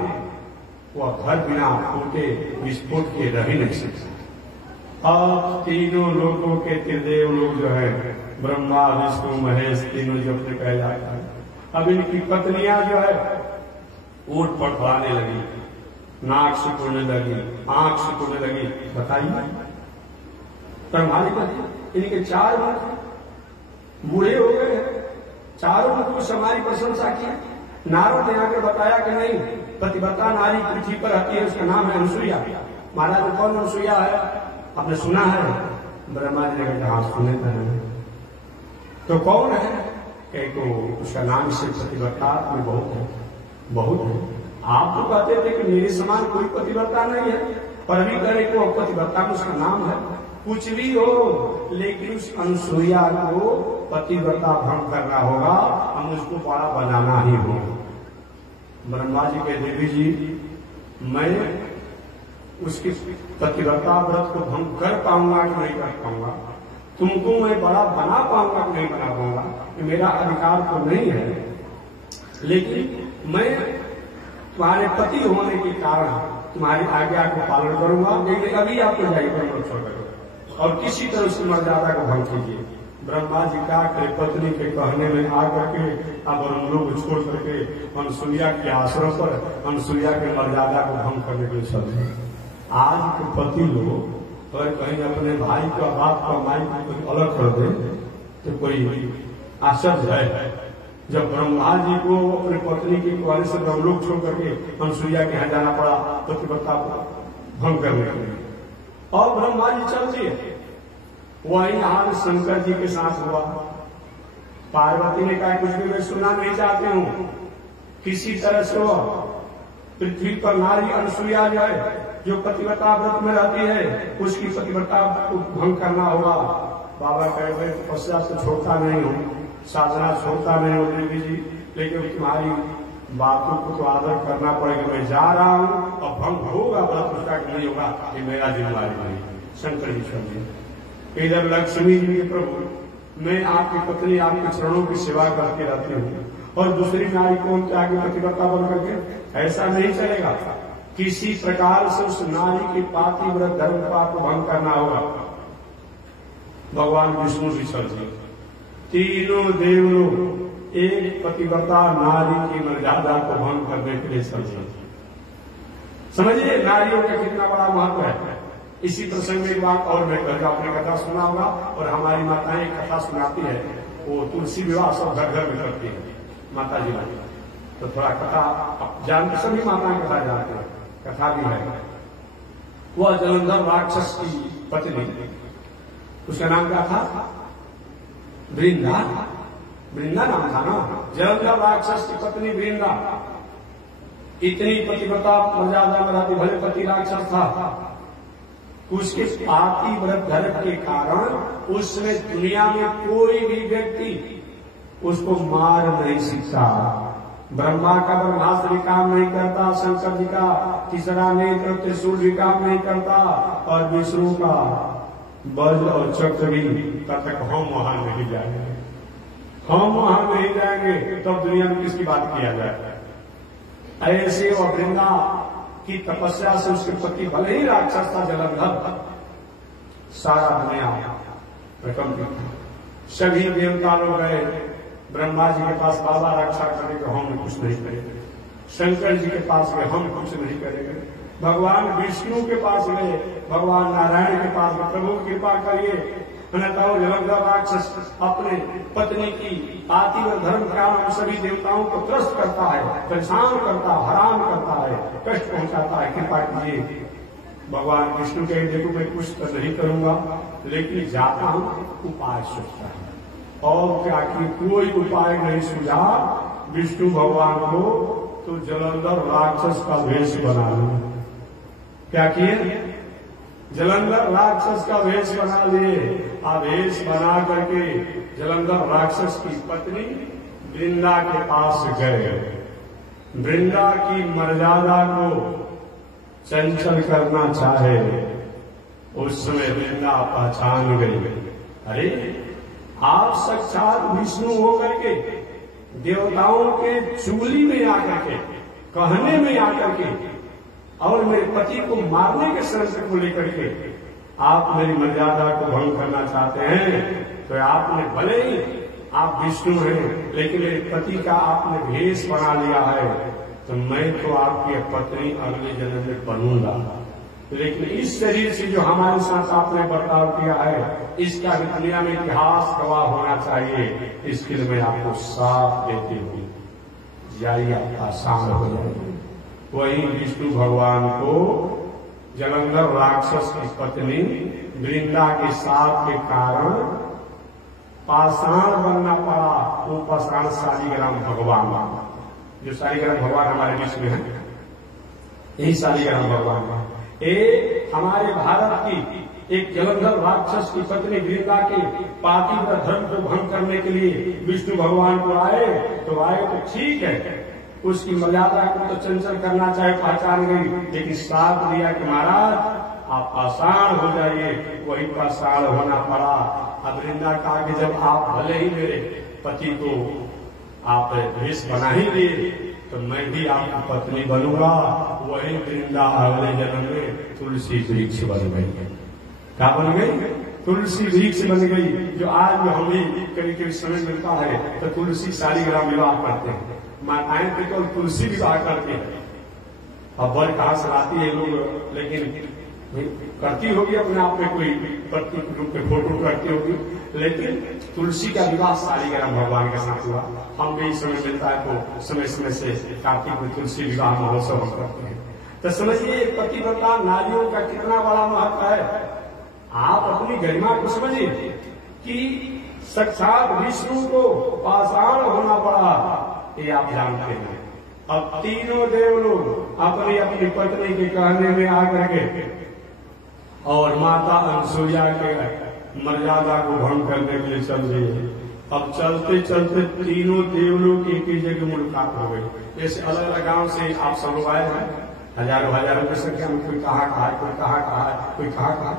वो घर बिना फूटे विस्फोट के रह ही नहीं सकता। अब तीनों लोगों के त्रिदेव लोग जो है ब्रह्मा विष्णु महेश तीनों जो अपने कह जाता है। अब इनकी पत्नियां जो है ऊंट फड़फड़ाने लगी, नाक सिकुड़ने लगी, आंख सिकुड़ने लगी। बताइए तुम्हारी पति इनके 4 बूढ़े हो गए, चारों ने कुछ हमारी प्रशंसा की। नारद ने आकर बताया कि नहीं पतिव्रता नारी पृथ्वी पर आती है, उसका नाम है अनुसुईया। महाराज कौन अनुसुईया है? आपने सुना है? ब्रह्मा जी ने कहा सुने तो कौन है? कहीं तो उसका नाम से पतिव्रता में बहुत है, बहुत है। आप तो कहते थे कि मेरे समान कोई पतिव्रता नहीं है, पर अभी करे को पतिव्रता में उसका नाम है। कुछ भी हो लेकिन उस अनुसुईया को पतिव्रता भंग करना होगा, हम उसको बड़ा बनाना ही होगा। ब्रह्मा जी के देवी जी मैं उसकी पतिव्रता व्रत को भंग कर पाऊंगा कि नहीं कर पाऊंगा, तुमको मैं बड़ा बना पाऊंगा कि नहीं बना पाऊंगा, मेरा अधिकार तो नहीं है। लेकिन मैं तुम्हारे पति होने के कारण तुम्हारी आज्ञा को पालन करूंगा, लेकिन अभी आपको जाइए छोड़कर और किसी तरह उसकी मर्यादा को भंग कीजिए। ब्रह्मा जी का पत्नी के कहने में आकर के अब हम लोग छोड़ करके अनुसुईया के आश्रम पर अनुसुईया के मर्यादा को भंग करने के लिए चलते। आज के पति लोग अगर कहीं अपने भाई का बाप का माई को अलग कर दे तो कोई आश्चर्य है। जब ब्रह्मा जी को अपने पत्नी के कहने से ब्रह्मलोक छोड़ करके अनुसुईया के यहाँ जाना पड़ा पतिव्रता को भंग करने के लिए, और ब्रह्मा जी चल दिए। वही हाल शंकर जी के साथ हुआ। पार्वती ने कहा कुछ भी मैं सुनना नहीं चाहती हूं, किसी तरह से पृथ्वी पर नारी अनुसुईया जो है जो पतिव्रता व्रत में रहती है उसकी पतिव्रता को भंग करना होगा। बाबा कह रहे तपस्या से छोड़ता नहीं हूं, साधना छोड़ता नहीं हूं देवी जी, लेकिन तुम्हारी बातों को तो आदर करना पड़ेगा। मैं जा रहा हूं और भंग होगा व्रत उसका नहीं होगा, ये मेरा जिम्मेदारी नहीं। शंकर जी समझे इधर लक्ष्मी जी के प्रभु मैं आपकी पत्नी आपके चरणों की सेवा करती रहती हूँ और दूसरी नारी को उनके आगे पतिव्रता बन करके ऐसा नहीं चलेगा। किसी प्रकार से उस नारी के पातिव्रत धर्म को भंग करना होगा। भगवान विष्णु भी समझे तीनों देव लोग एक पतिव्रता नारी की मर्यादा को भंग करने के लिए समझिए नारियों का कितना बड़ा महत्व है। इसी प्रसंग में एक बात और मैं कहूँगा, आपने कथा सुना होगा और हमारी माताएं कथा सुनाती है, वो तुलसी विवाह सब घर घर में करती है। माता जी वाली। तो थोड़ा कथा जानते, सभी माताएं कथा जानते हैं, कथा भी है। वह जलंधर राक्षस की पत्नी, उसका नाम क्या था? वृंदा। वृंदा नाम था ना। जलंधर राक्षस की पत्नी वृंदा इतनी पतिव्रता मर्यादा में रहती, भले पति राक्षस था, उसके पापी व्रत धर्म के कारण उसने दुनिया में कोई भी व्यक्ति उसको मार नहीं सकता। ब्रह्मा का ब्रह्मास्त्र भी काम नहीं करता, शंकर जी का तीसरा नेत्र त्रिशूल भी काम नहीं करता, और विष्णु का वज्र और चक्र भी, तब तक हम वहां नहीं जाएंगे। हम वहां नहीं जाएंगे तब दुनिया में किसकी बात किया जाए। ऐसे वह वृंदा की तपस्या से उसके पति भले ही राक्षस था जलंधर, सारा दुनिया प्रकंपित था। सभी देवता लोग गए ब्रह्मा जी के पास, बाबा रक्षा करेंगे, हम कुछ नहीं करेंगे। शंकर जी के पास गए, हम कुछ नहीं करेंगे। भगवान विष्णु के पास गए, भगवान नारायण के पास गए, प्रभु कृपा करिए। जलंधर राक्षस अपने पत्नी की पातिव्रत धर्म के कारण सभी देवताओं को त्रस्त करता है, परेशान करता है, हैरान करता है, कष्ट पहुंचाता है। कृपा कीजिए। भगवान विष्णु के देखो मैं कुछ तो नहीं करूंगा, लेकिन जाता हूं, उपाय सोचता है। और क्या कि कोई उपाय नहीं सूझा विष्णु भगवान को, तो जलंधर राक्षस का वेश बना लिया। क्या किए? जलंधर राक्षस का वेश बना लिए। वेश बना करके जलंधर राक्षस की पत्नी वृंदा के पास गए। वृंदा की मर्यादा को चंचल करना चाहे, उस समय वृंदा पहचान गई, अरे आप साक्षात विष्णु होकर के देवताओं के चूली में आकर के, कहने में आकर के, और मेरे पति को मारने के संकट को लेकर के आप मेरी मर्यादा को भंग करना चाहते हैं। तो आपने भले ही आप विष्णु हैं, लेकिन मेरे पति का आपने भेष बना लिया है, तो मैं तो आपकी पत्नी अगले जन्म में बनूंगा। लेकिन इस शरीर से जो हमारे साथ आपने बर्ताव किया है, इसका दुनिया में इतिहास गवाह होना चाहिए। इसके लिए मैं आपको साथ देती हूँ, जाइए, आपका आसान हो जाएगी। वही विष्णु भगवान को जलंधर राक्षस की पत्नी वृंदा के साथ के कारण पाषाण बनना पड़ा। वो पाषाण शालिग्राम भगवान, जो शालिग्राम भगवान हमारे बीच में है, यही शालिग्राम भगवान एक हमारे भारत की एक जलंधर राक्षस की पत्नी वृंदा के पातिव्रत धर्म को भंग करने के लिए विष्णु भगवान को आए, तो आए तो ठीक है, उसकी मर्यादा को तो चंचल करना चाहे, पहचान गई, लेकिन साथ दिया कि महाराज आप पाषाण हो जाइए। वही पाषाण होना पड़ा। अब वृंदा कहा कि जब आप भले ही मेरे पति को आप भेष बना ही दिए, तो मैं भी आपकी पत्नी बनूंगा। वही वृंदा अगले जन्म में तुलसी वृक्ष बन गई। क्या बन गई? तुलसी वृक्ष बन गई। जो आज में हमें कभी समय मिलता है तो तुलसी शालिग्राम विवाह करते हैं, माताएं तो तुलसी विवाह करते हैं। अब वर कहां से आती है लोग, लेकिन करती होगी अपने आप में, कोई प्रतीक रूप में फोटो करती होगी, लेकिन तुलसी का विवाह शालिग्राम भगवान के साथ हुआ। हम भी समय मिलता है तो समय समय से कार्तिक में तुलसी विवाह महोत्सव हम करते हैं। तो समझिए पतिव्रता नारियों का कितना बड़ा महत्व है। आप अपनी गरिमा को समझिए कि साक्षात विष्णु को पाषाण होना पड़ा, ये आप जानते हैं। अब तीनों देव लोग अपनी अपनी पत्नी के कहने में आकर के और माता अनसुईया के मर्यादा को भंग करने के लिए चल रही है। अब चलते चलते तीनों देव लोग एक ही जगह मुलाकात हो गई। जैसे अलग अलग गांव से आप सब लोग आए हैं, हजारों हजारों की संख्या में, कोई कहाँ कहा है, कोई कहाँ कहा है, कोई कहाँ कहा।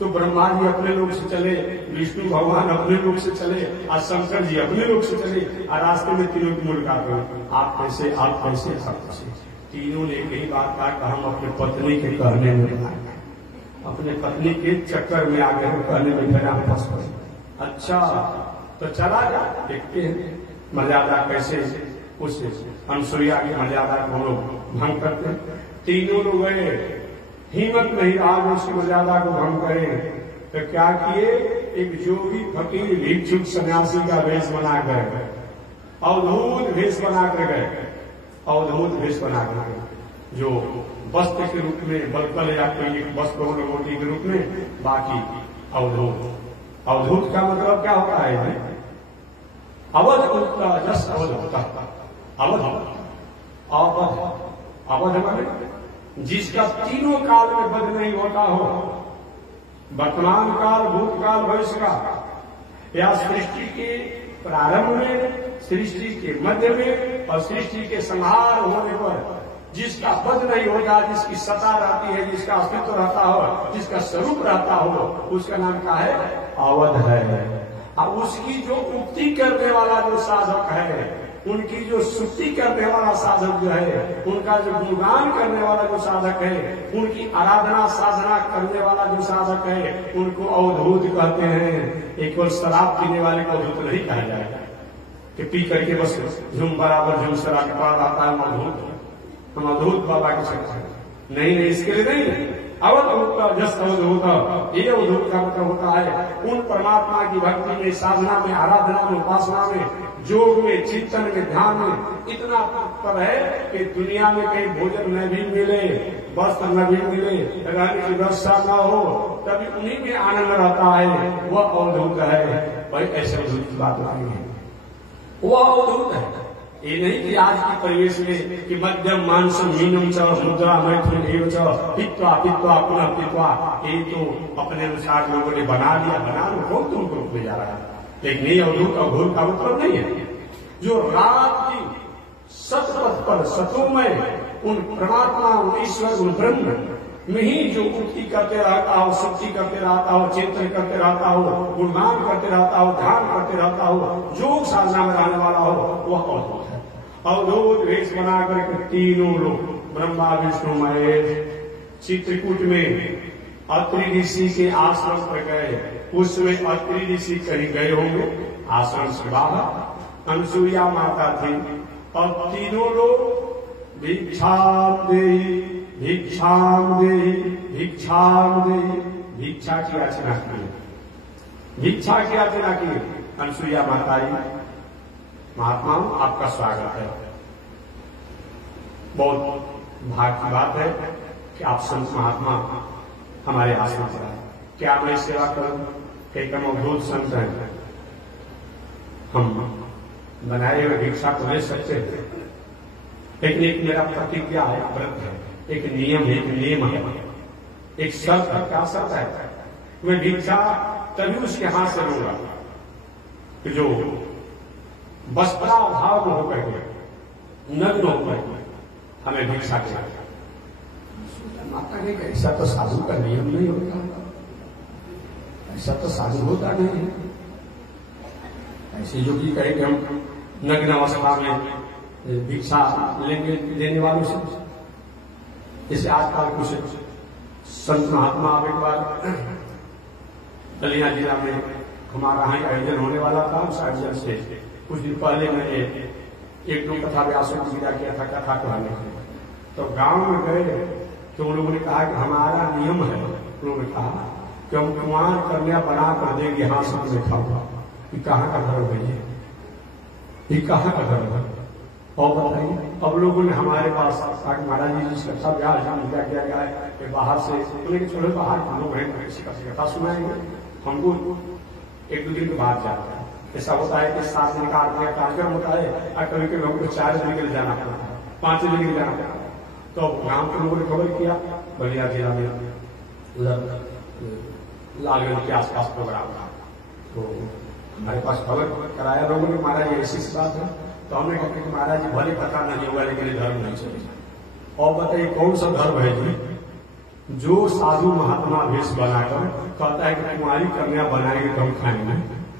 तो ब्रह्मा जी अपने लोग से चले, विष्णु भगवान अपने लोग से चले, और शंकर जी अपने लोग से चले, और रास्ते में तीनों की मुलाकात हुई। आप कैसे, आप कैसे, आप कैसे। तीनों ने एक ही बात कहा कि हम अपने पत्नी के कहने में, अपने पत्नी के चक्कर में आकर कहने में फिर आप फंस गए। अच्छा तो चला जा, देखते हैं मर्यादा कैसे उस अनसुईया की मर्यादा को लोग भंग करते हैं। तीनों लोग गए, हिम्मत नहीं आज उसकी मर्यादा को भंग करें, तो क्या किए, एक जोगी फकीर भिक्षुक सन्यासी का वेश बनाकर अवधूत भेष बनाकर गए, अवधूत भेष बनाकर गए, जो वस्त्र के रूप में बलकल या कोई एक वस्त्र हो लंगोटी के रूप में, बाकी अवधूत। अवधूत का मतलब क्या होता है? अवध का जस अवध होता है, अवध अवध अवध माने जिसका तीनों काल में वध नहीं होता हो, वर्तमान काल, भूतकाल, भविष्य का, या सृष्टि के प्रारंभ में, सृष्टि के मध्य में और सृष्टि के संहार होने पर जिसका वध नहीं होता, जिसकी सत्ता रहती है, जिसका अस्तित्व रहता हो, जिसका स्वरूप रहता हो, उसका नाम क्या है? अवध है। अब उसकी जो उक्ति करने वाला जो साधक है, उनकी जो स्तुति करने वाला साधक जो है, उनका जो गुणगान करने वाला जो साधक है, उनकी आराधना साधना करने वाला जो साधक है, उनको अवधूत कहते हैं। एक बार शराब पीने वाले को अवधूत नहीं कहा जाएगा कि पी करके बस झुम बराबर झुम शराब पड़ा रहता है अवधूत, हम अवधूत बाबा के सकते हैं। नहीं, इसके लिए नहीं। अवधूत का जस अवधूत, ये अवधूत का मतलब होता है उन परमात्मा की भक्ति में, साधना में, आराधना में, उपासना में, योग में, चिंतन में, ध्यान में इतना तत्पर है कि दुनिया में कहीं भोजन न भी मिले, वस्त्र न भी मिले, रहने की व्यवस्था न हो, तभी उन्हीं में आनंद रहता है, वह अवधूत है। भाई ऐसे अवधूत की बात नहीं है, वह अवधूत है। ये नहीं कि आज की परिवेश में कि मध्यम मानसम मीनम च मुद्रा मैथुन एव च पित्वा पित्वा पुनः पित्वा, ये तो अपने अनुसार लोगों ने बना लिया, बना लो, कौन तुमको रूप में जा रहा है? लेकिन ये अवधूत अवधूत का मतलब नहीं है। जो रात की सतपथ पर सतोमय उन परमात्मा, उन ईश्वर, उन ब्रह्म में ही जो उक्ति करते रहता हो, सुक्ति करते रहता हो, चिंतन करते रहता हो, गुणगान करते रहता हो, ध्यान करते रहता हो, योग साधना में रहने वाला हो, वह अवधूत है। अवधूत वेश बनाकर के तीनों लोग ब्रह्मा विष्णु महेश चित्रकूट में अत्रि ऋषि के आश्रम पर गए। उसमें अत्रि ऋषि कहीं गए होंगे आश्रम से बाहर, अनसुईया माता थी और तीनों लोग भिक्षाम देहि भिक्षाम देहि भिक्षाम देहि, भिक्षा की याचना की, भिक्षा की याचना की। अनसुईया माता महात्मा आपका स्वागत है, बहुत भाग की बात है कि आप संत महात्मा हमारे आश्रम पर आए, क्या मैं सेवा करूं? एक अवधूत संत है, हम बनाए हुए भिक्षा को ले सकते हैं, लेकिन एक मेरा प्रतिज्ञा है, व्रत है, एक नियम है, एक नियम है, एक शर्त है। क्या शर्त है? मैं भिक्षा तभी उसके हाथ से लूंगा कि जो वस्त्राभाव में होकर के, नग्न होकर के हमें भिक्षा देगा। माता ने कहा ऐसा तो साधु का नियम नहीं होता, ऐसा तो साधु होता नहीं है। ऐसे जो कि कहे कि हम नग्न अवस्था में भिक्षा लेंगे देने वालों से, जैसे आजकल कुछ संत महात्मा एक बार बलिया जिला में हमारा यहाँ आयोजन होने वाला था, उस आयोजन से कुछ दिन पहले मैंने एक दो कथा व्यासों की विदा किया था कथा कहने के। तो गांव में गए तो उन लोगों ने कहा कि हमारा नियम है, उन्होंने कहा कि हम कुमार कन्या बना कर देंगे, यहाँ सामने खाऊंगा। ये कहाँ का धर्म है? ये कहाँ का धर्म है? और बताइए, अब लोगों ने हमारे पास महाराज जी जिसका सब क्या किया गया है बाहर से, उन्हें छोड़े बाहर हम लोग हैं, किसी का कथा सुनाएंगे, हमको एक दो दिन के बाद जाता है। ऐसा होता है कि 7 दिन का 8 दिन का कार्यक्रम होता है और कभी कभी हमको 4 दिन के लिए जाना पड़ता है, 5 दिन के लिए जाना पड़ता है। तो गांव के लोगों ने खबर किया, बलिया जिला में उधर लालगंज के आसपास प्रोग्राम था, तो हमारे पास खबर कराया लोगों ने, महाराज ऐसी बात है। तो हमने कहा कि महाराज जी भले पता नहीं होगा लेकिन धर्म नहीं चलेगा। और बताइए कौन सा धर्म है जी जो साधु महात्मा भेष बनाकर कहता है कि कुमारी कन्या बनाएंगे तो हम खाएंगे?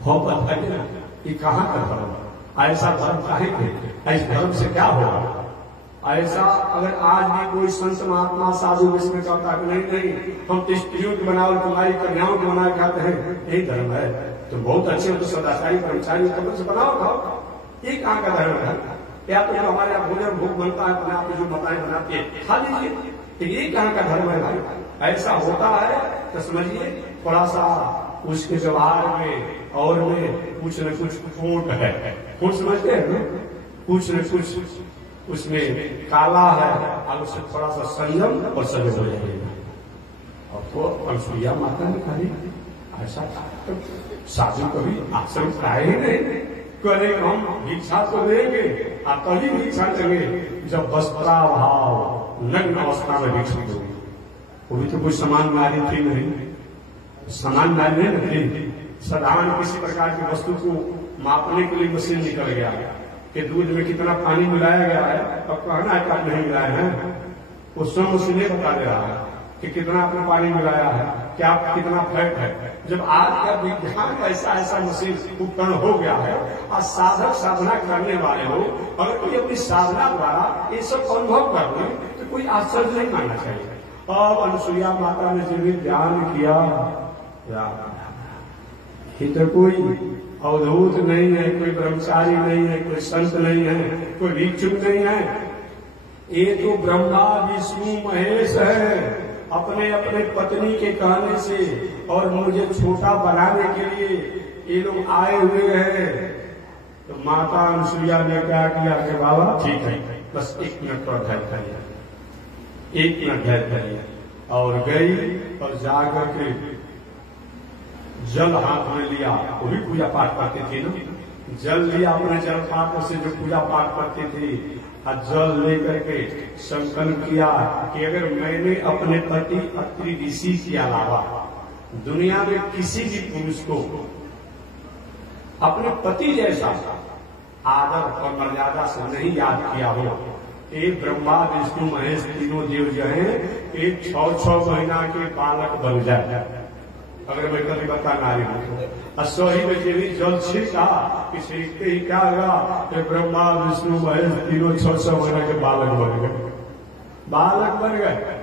हो बताइए ना, ये कहाँ का धर्म? ऐसा धर्म काहे थे? ऐसे धर्म से क्या होगा? ऐसा अगर आज भी कोई संत महात्मा साधु भेष में कहता है नहीं नहीं हम तो स्त्रियों की बनाओ कुमारी कन्याओं की बना खाते हैं, यही धर्म है, तो बहुत अच्छे हो तो सदाचारी कर्मचारी से बनाओ खाओ, ये कहाँ का धर्म है? या तो जो हमारे यहाँ भोजन भूख बनता है अपने आप जो बताए बनाते खा लीजिए, ये कहाँ का धर्म है भाई? ऐसा होता है तो समझिए थोड़ा सा उसके व्यवहार में और में कुछ न कुछ खोट है। खोट समझते हैं ना, कुछ न कुछ उसमें काला है, अब उससे थोड़ा सा संयम और संयम हो जाएगा। और तो अनुसुईया माता ने कही ऐसा तो साधु कभी आश्रम आए ही नहीं, करे हम भिक्षा तो देंगे आप तभी भिक्षा देंगे जब वस्त्राभाव नग्न अवस्था में भिक्षा दोगे। वो भी तो कोई समान नारी थी नहीं, समान नारी नहीं थी। साधारण किसी प्रकार की वस्तु को मापने के लिए मशीन निकल गया कि दूध में कितना पानी मिलाया गया है, अब कहना है कब नहीं मिलाया है, वो स्वयं मशीनें बता दे रहा है कि कितना आपने पानी मिलाया है, क्या कितना फैट है। जब आज का विज्ञान ऐसा ऐसा मशीन उपकरण हो गया है और साधक साधना करने वाले लोग अगर कोई अपनी साधना द्वारा ये सब अनुभव कर ले तो कोई आश्चर्य नहीं मानना चाहिए। अब अनुसुईया माता ने जो भी ध्यान किया, ये तो कोई अवधूत नहीं है, कोई ब्रह्मचारी नहीं है, कोई संत नहीं है, कोई भिक्षुक नहीं है, ये तो ब्रह्मा विष्णु महेश है। अपने अपने पत्नी के कहने से और मुझे छोटा बनाने के लिए ये लोग आए हुए हैं। तो माता अनुसुईया ने क्या किया कि बाबा ठीक है, बस 1 मिनट पर धैर्य करिए, 1 मिनट धैर्य करिए। और गई और जाकर के जल हाथ में लिया, वो भी पूजा पाठ करती थी ना, जल लिया अपने जल पात्र से जो पूजा पाठ करती थी, और जल लेकर के संकल्प किया कि अगर मैंने अपने पति अत्रि ऋषि के अलावा दुनिया में किसी भी पुरुष को अपने पति जैसा आदर और मर्यादा से नहीं याद किया हो, एक ब्रह्मा विष्णु महेश तीनों देव जो है एक 6 महीना के बालक बन जाए। अगर मैं कभी बता नारी हूं सही में भी जल छिड़का कि सीखते ही क्या होगा कि ब्रह्मा विष्णु महेश तीनों 6 महीना के बालक बन गए, बालक बन गए।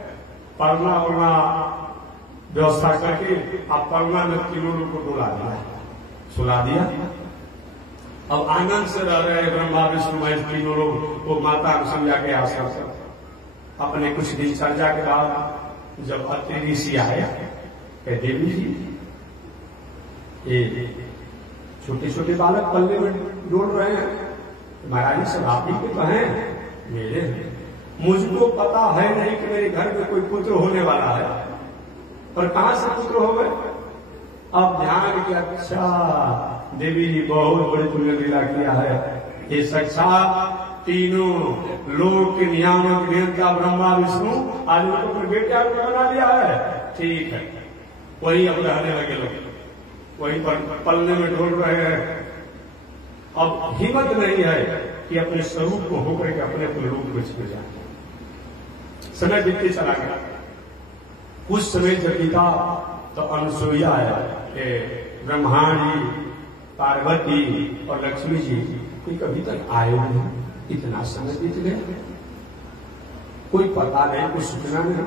पढ़ना उड़ना व्यवस्था करके अब पढ़ना में तीनों लोग को डोला दिया, सुला दिया। अब आनंद से रह रहे ब्रह्मा विष्णु महेश तीनों लोग वो माता अनुसुईया के आश्रम से। अपने कुछ दिनचर्या के बाद जब अत्रि ऋषि आए, देवी जी ये छोटे छोटे बालक पल्ले में डोल रहे हैं, महाराज सब आप ही के कहें मेरे, मुझको पता है नहीं कि मेरे घर में कोई पुत्र होने वाला है, पर कहां से पुत्र हो गए। अब ध्यान किया, अच्छा देवी जी बहुत बड़ी पुण्य लीला किया है, ये साक्षात तीनों लोक के नियामक नियंता ब्रह्मा विष्णु आज उनको अपने बेटे बना दिया है। ठीक है, वही अब रहने लगे लोग, वही पलने में ढोल रहे हैं। अब हिम्मत नहीं है कि अपने स्वरूप को होकर के अपने अपने रूप में छिप जाए। समय बीतते चला गया, कुछ समय जब बीता तो अनुसुईया है ब्रह्माणी पार्वती और लक्ष्मी जी कोई कभी तक आए नहीं। इतना समय बीत गया, कोई पता नहीं, कोई सूचना नहीं,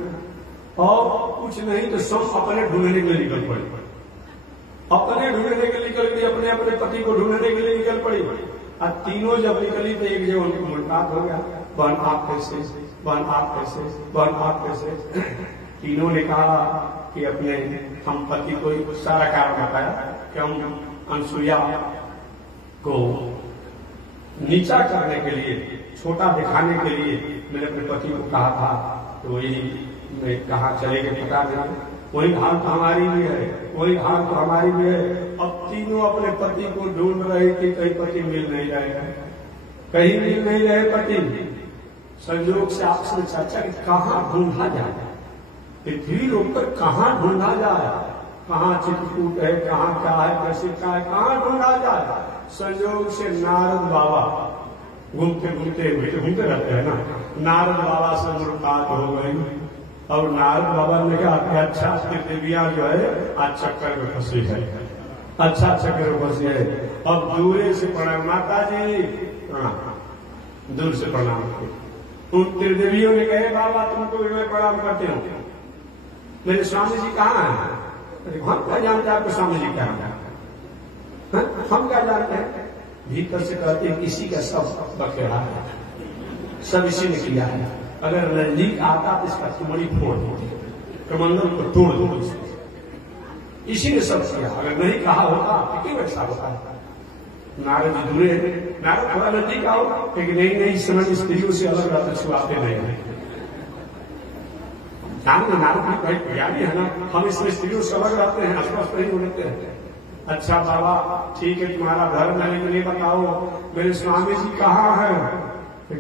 और कुछ नहीं तो सब अपने ढूंढने के लिए निकल पड़े, अपने ढूंढने के लिए निकल पड़ी, अपने अपने पति को ढूंढने के लिए निकल पड़ी। और तीनों जब निकली तो एक जगह उनको मुलाकात हो गया, बहन आप कैसे, बहन आप कैसे, बहन आप कैसे। तीनों ने कहा कि अपने हम पति को सारा कारण बताया कि हम अनुसुईया को नीचा करने के लिए, छोटा दिखाने के लिए मैंने अपने पति को कहा था, तो वही मैं कहा चले गए पता नहीं, वही हाल तो हमारी भी है, वही हाल तो हमारी भी है। अब तीनों अपने पति को ढूंढ रहे थे, कहीं पति मिल नहीं रहे, कहीं मिल नहीं रहे पति। संयोग से आपसे चर्चा कि कहाँ ढूंढा जाए, पृथ्वी लोक पर कहाँ ढूंढा जाए, कहाँ चित्रकूट है, कहाँ क्या है, कैसे क्या है, कहाँ ढूंढा जाए। संयोग से नारद बाबा घूमते घूमते घूमते रहते हैं ना, नारद बाबा से मुलाकात हो गई। और नारद बाबा ने कहा अच्छा देवियां जो है आज चक्कर में फंसी है, अच्छा चक्कर में फंसी है। अब दूर से प्रणाम, माता जी प्रणाम, दूर से प्रणाम। उन त्रिदेवियों ने कहे बाबा तुमको भी मैं प्रणाम करते हूँ, मेरे स्वामी जी कहाँ है। हम क्या जानते हैं आपके स्वामी जी कहाँ है, हम क्या जानते हैं। भीतर से कहते हैं किसी का सब बखेड़ा है, सब इसी ने किया है। अगर नजदीक आता तो इसका चुमड़ी फोड़ दो, कमंडल को तोड़ दो, इसी ने सब किया। अगर नहीं कहा होता तो क्यों ऐसा होता है? नारद जी दूरे, नारद थोड़ा नजदीक आओ, लेकिन नहीं इस समय स्त्रियों से अलग रहते, छुआते नहीं है। नारद जी ज्ञानी है ना, हम इसमें स्त्रियों से अलग रहते हैं, आसपास नहीं होते हैं। अच्छा बाबा ठीक है, तुम्हारा धर्म है, लेकिन ये बताओ मेरे स्वामी जी कहाँ है?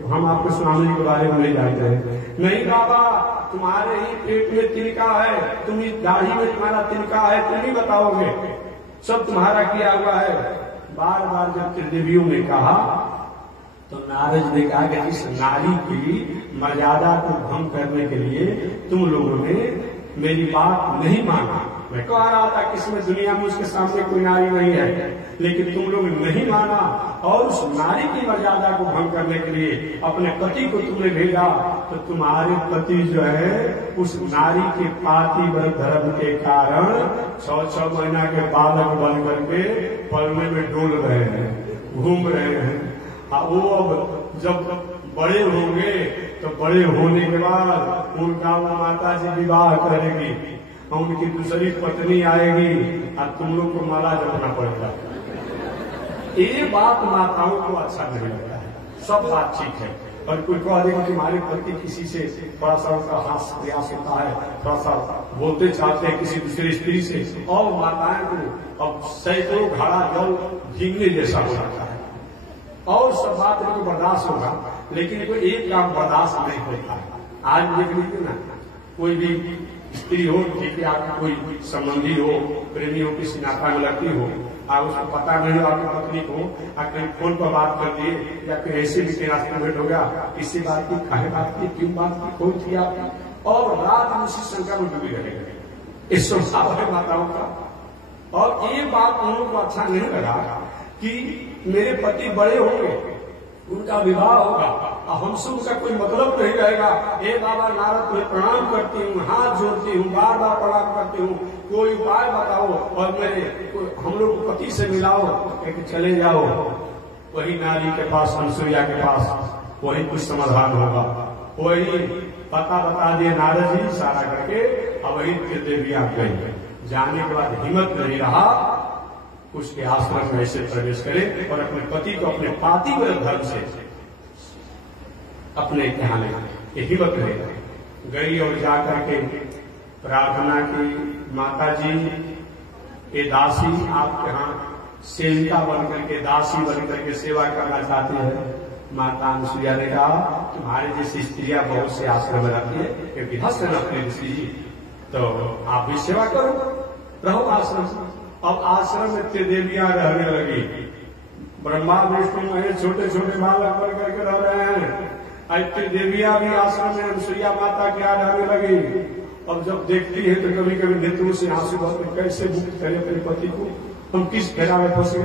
हम आपके स्वामी जी के बारे में नहीं जानते हैं। नहीं बाबा, तुम्हारे ही पेट में तिनका है, तुम्ही दाढ़ी में तुम्हारा तिनका है, तुम ही बताओगे, सब तुम्हारा किया हुआ है। बार बार जब त्रिदेवियों ने कहा तो नारद ने कहा कि इस नारी की मर्यादा को भंग करने के लिए तुम लोगों ने मेरी बात नहीं माना। मैं कह रहा था कि इसमें दुनिया में उसके सामने कोई नारी नहीं है, लेकिन तुम लोग नहीं माना और उस नारी की मर्यादा को भंग करने के लिए अपने पति को तुमने भेजा। तो तुम्हारे पति जो है उस नारी के पातिव्रत धर्म के कारण 6-6 महीना के बालक बन करके पलने में डोल रहे हैं, घूम रहे हैं। वो अब जब बड़े होंगे तो बड़े होने के बाद उनका वो माता जी विवाह करेगी, उनकी दूसरी पत्नी आएगी और तुम लोग को माला जपना पड़ेगा। ये बात माताओं को अच्छा नहीं लगता है। सब बात ठीक है, और कोई कह देगा कि हमारे पति किसी से थोड़ा सा उनका हाथ प्रयास होता है, थोड़ा सा बोलते चाहते हैं किसी दूसरी स्त्री से, और माताएं को अब सैकड़ों घड़ा जल भीगने जैसा हो जाता है। और सब बात इनको बर्दाश्त होगा, लेकिन कोई एक काम बर्दाश्त नहीं होता है। आज देख लीजिए ना, कोई भी स्त्री हो, ठीक है, आपकी कोई संबंधी हो, प्रेमी हो, किसी नाता में लगती हो, आप उसको पता नहीं हो आपकी पत्नी को, आप कहीं फोन पर बात कर दिए या कहीं ऐसे भी के रास्ते में भेंट हो गया, इससे बात की, काहे बात की, क्यों बात की, कौन थी आपकी, और रात उसी शंका में डूबी रहेगी। इस स्वभाव है माताओं का। और ये बात उन लोगों को अच्छा नहीं लगा कि मेरे पति बड़े होंगे, उनका विवाह होगा और हमसे उनका कोई मतलब नहीं रहेगा। हे बाबा नारद, तुम्हें प्रणाम करती हूँ, हाथ जोड़ती हूँ, बार बार प्रणाम करती हूँ, कोई उपाय बताओ और मेरे हम लोग पति से मिलाओ, कि चले जाओ वही नारी के पास, अनुसुईया के पास, वही कुछ समाधान होगा। वही पता बता दिए नारद जी सारा करके, और वही त्रिदेवियां गई। जाने के बाद हिम्मत नहीं रहा उसके आश्रम में ऐसे प्रवेश करे और अपने पति को अपने पातिव्रत धर्म से अपने यहाँ ले हिम्मत नहीं गई और जाकर के प्रार्थना की, माता जी ये दासी आपके यहाँ सेविका बनकर के, दासी बनकर के सेवा करना चाहती है। माता अनुसुईया ने कहा तुम्हारे जैसी स्त्रियां बहुत से आश्रम में रहती है, क्योंकि हस्त रखते ऋषि जी, तो आप भी सेवा करो, रहो आश्रम। अब आश्रम में त्रिदेवियां रहने लगी। ब्रह्मा विष्णु महेश छोटे छोटे बालक बन करके रह रहे हैं। त्रिदेवियां भी आश्रम में अनुसुईया माता के यहाँ रहने लगी। अब जब देखती है तो कभी कभी नेत्रों से आंसू बहते, कैसे मुक्त करें अपने पति को, हम किस घेरा में फंसे,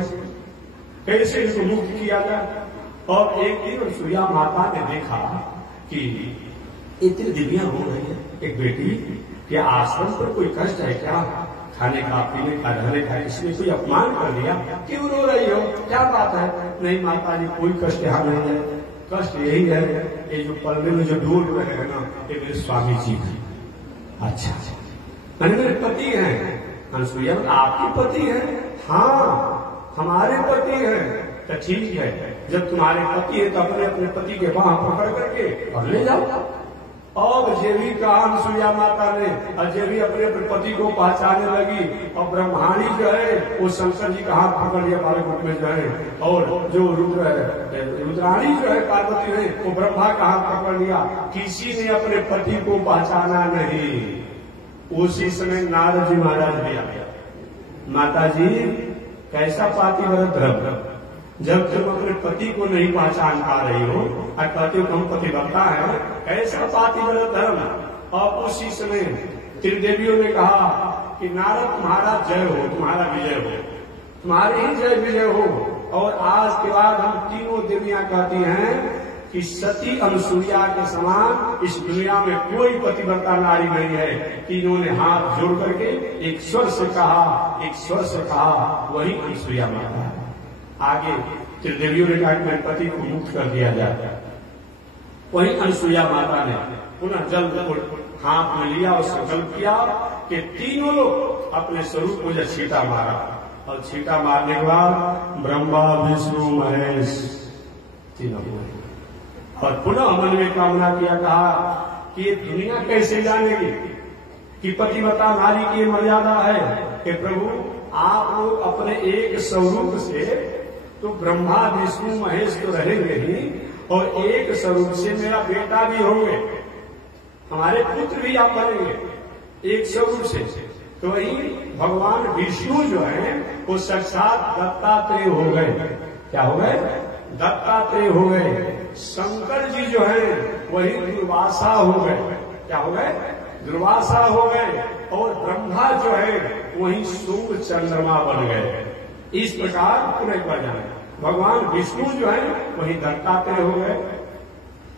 कैसे इसको मुक्त किया जाए। और एक दिन अनुसुईया माता ने देखा कि इतनी दिव्या हो रही है एक बेटी, क्या आश्रम पर कोई कष्ट है क्या, खाने का, पीने का, रहने का, इसमें कोई अपमान कर दिया, क्यों रो रही हो, क्या बात है? नहीं माता जी कोई कष्ट यहाँ नहीं है, कष्ट यही है ये जो पलने में जो डूब रहे हैं ना, ये मेरे स्वामी जी हैं। अच्छा मैंने मेरे पति हैं। अनुसुईया आपके पति हैं? हाँ हमारे पति हैं। तो ठीक है, जब तुम्हारे पति है तो अपने अपने पति के बाह पकड़ करके और ले जाओ। और जे भी कहा अनुसुईया माता ने, और जे भी अपने अपने पति को पहचाने लगी, और ब्रह्माणी जो है वो शंकर जी का हाथ पकड़ लिया बालक में जो है, और जो रुद्र है, रुद्राणी जो है पार्वती है, वो ब्रह्मा का हाथ पकड़ लिया। किसी ने अपने पति को पहचाना नहीं। उसी समय नारद जी महाराज भी आ गया। माता जी कैसा पातिव्रत धर्म, जब तुम अपने पति को नहीं पहचान पा रही हो और कहते हो तुम पतिव्रता है, ऐसा पातिव्रत धर्म। और उसी समय त्रिदेवियों ने कहा कि नारद तुम्हारा जय हो, तुम्हारा विजय हो, तुम्हारी ही जय विजय हो। और आज के बाद हम तीनों देवियां कहती हैं कि सती अनुसुईया के समान इस दुनिया में कोई पतिव्रता नारी नहीं है। तीनों ने हाथ जोड़ करके एक स्वर से कहा, वही अनुसुईया माता है। आगे त्रिदेवियों ने कहा कि मेरे पति को मुक्त कर दिया जाए। वही अनुसुईया माता ने पुनः जल हाथ में लिया और संकल्प किया कि तीनों लोग अपने स्वरूप को जब छींटा मारा, और छींटा मारने के बाद ब्रह्मा विष्णु महेश तीनों हुए, और पुनः मन में कामना किया, कहा कि ये दुनिया कैसे जानेगी कि पतिव्रता नारी की मर्यादा है कि प्रभु आप लोग अपने एक स्वरूप से तो ब्रह्मा विष्णु महेश तो रहेंगे ही, और एक स्वरूप से मेरा बेटा भी होंगे, हमारे पुत्र भी आप बनेंगे एक स्वरूप से। तो वही भगवान विष्णु जो है वो साक्षात दत्तात्रेय हो गए। क्या हो गए? दत्तात्रेय हो गए। शंकर जी जो है वही दुर्वासा हो गए। क्या हो गए? दुर्वासा हो गए। और ब्रह्मा जो है वही सूर्य चंद्रमा बन गए। इस प्रकार पूरे पर जाए भगवान विष्णु जो है वही दत्तात्रेय हो गए,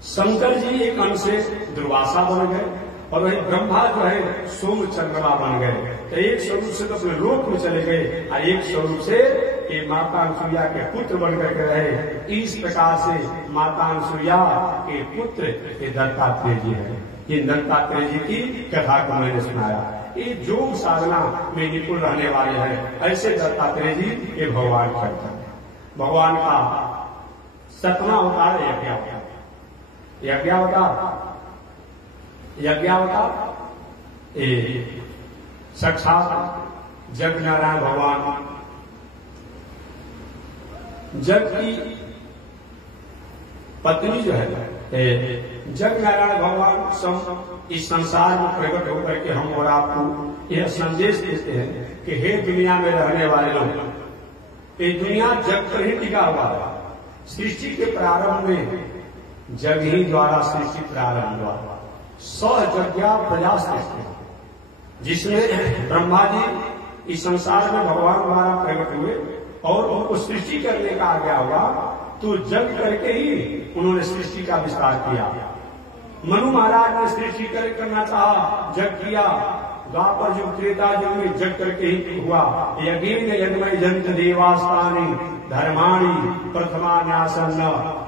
शंकर जी एक अंश से दुर्वासा बन गए, और वही ब्रह्मा जो है सोम चंद्रमा बन गए। तो एक स्वरूप से तो अपने लोक में चले गए, और एक स्वरूप से ये माता अनुसुईया के पुत्र बनकर के रहे। इस प्रकार से माता अनुसुईया के पुत्र ये दत्तात्रेय जी है। ये दत्तात्रेय जी की कथा को मैंने सुनाया। ये योग साधना में निपुण रहने वाले हैं, ऐसे दत्तात्रेय जी ये भगवान करता है। भगवान का 7वां अवतार यज्ञावतार। साक्षात जग नारायण भगवान, जग की पत्नी जो है जग नारायण भगवान सब इस संसार में प्रकट होकर के हम और आपको यह संदेश देते हैं कि हे दुनिया में रहने वाले लोग, ये दुनिया जग पर ही टिका हुआ है। सृष्टि के प्रारंभ में जग ही द्वारा सृष्टि प्रारंभ हुआ। सहजज्ञा प्रजा सृष्टि, जिसमें ब्रह्मा जी इस संसार में भगवान द्वारा प्रकट हुए और उनको सृष्टि करने का आज्ञा हुआ, तो जग करके ही उन्होंने सृष्टि का विस्तार किया। मनु महाराज ने सृष्टि करना चाहा, जग किया। द्वापर युग त्रेता युग में जग करके ही हुआ। यज्ञ यज्ञमय जंत देवास्तानी धर्माणी प्रथमा न्यासन्न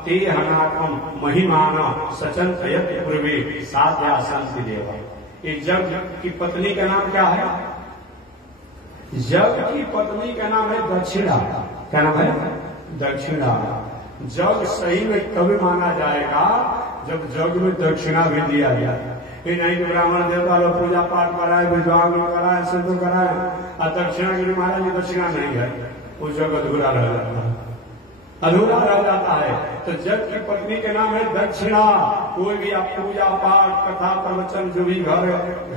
ते हनाकम महिमान सचंत पूर्वे साध्या संति देवा। ये जग की पत्नी का नाम क्या है? जग की पत्नी का नाम है दक्षिणा। क्या नाम है? दक्षिणा। जग सही में कभी माना जाएगा जब जग में दक्षिणा भी दिया जाए। ये नहीं कि ब्राह्मण देवता लोग पूजा पाठ कराए, विद्वान लोग कराए, सिद्ध कराए, और दक्षिणा गिरी महाराज दक्षिणा नहीं है, वो जग अधूरा रह जाता है, अधूरा रह जाता है। तो जग की पत्नी के नाम है दक्षिणा। कोई भी आप पूजा पाठ कथा प्रवचन जो भी घर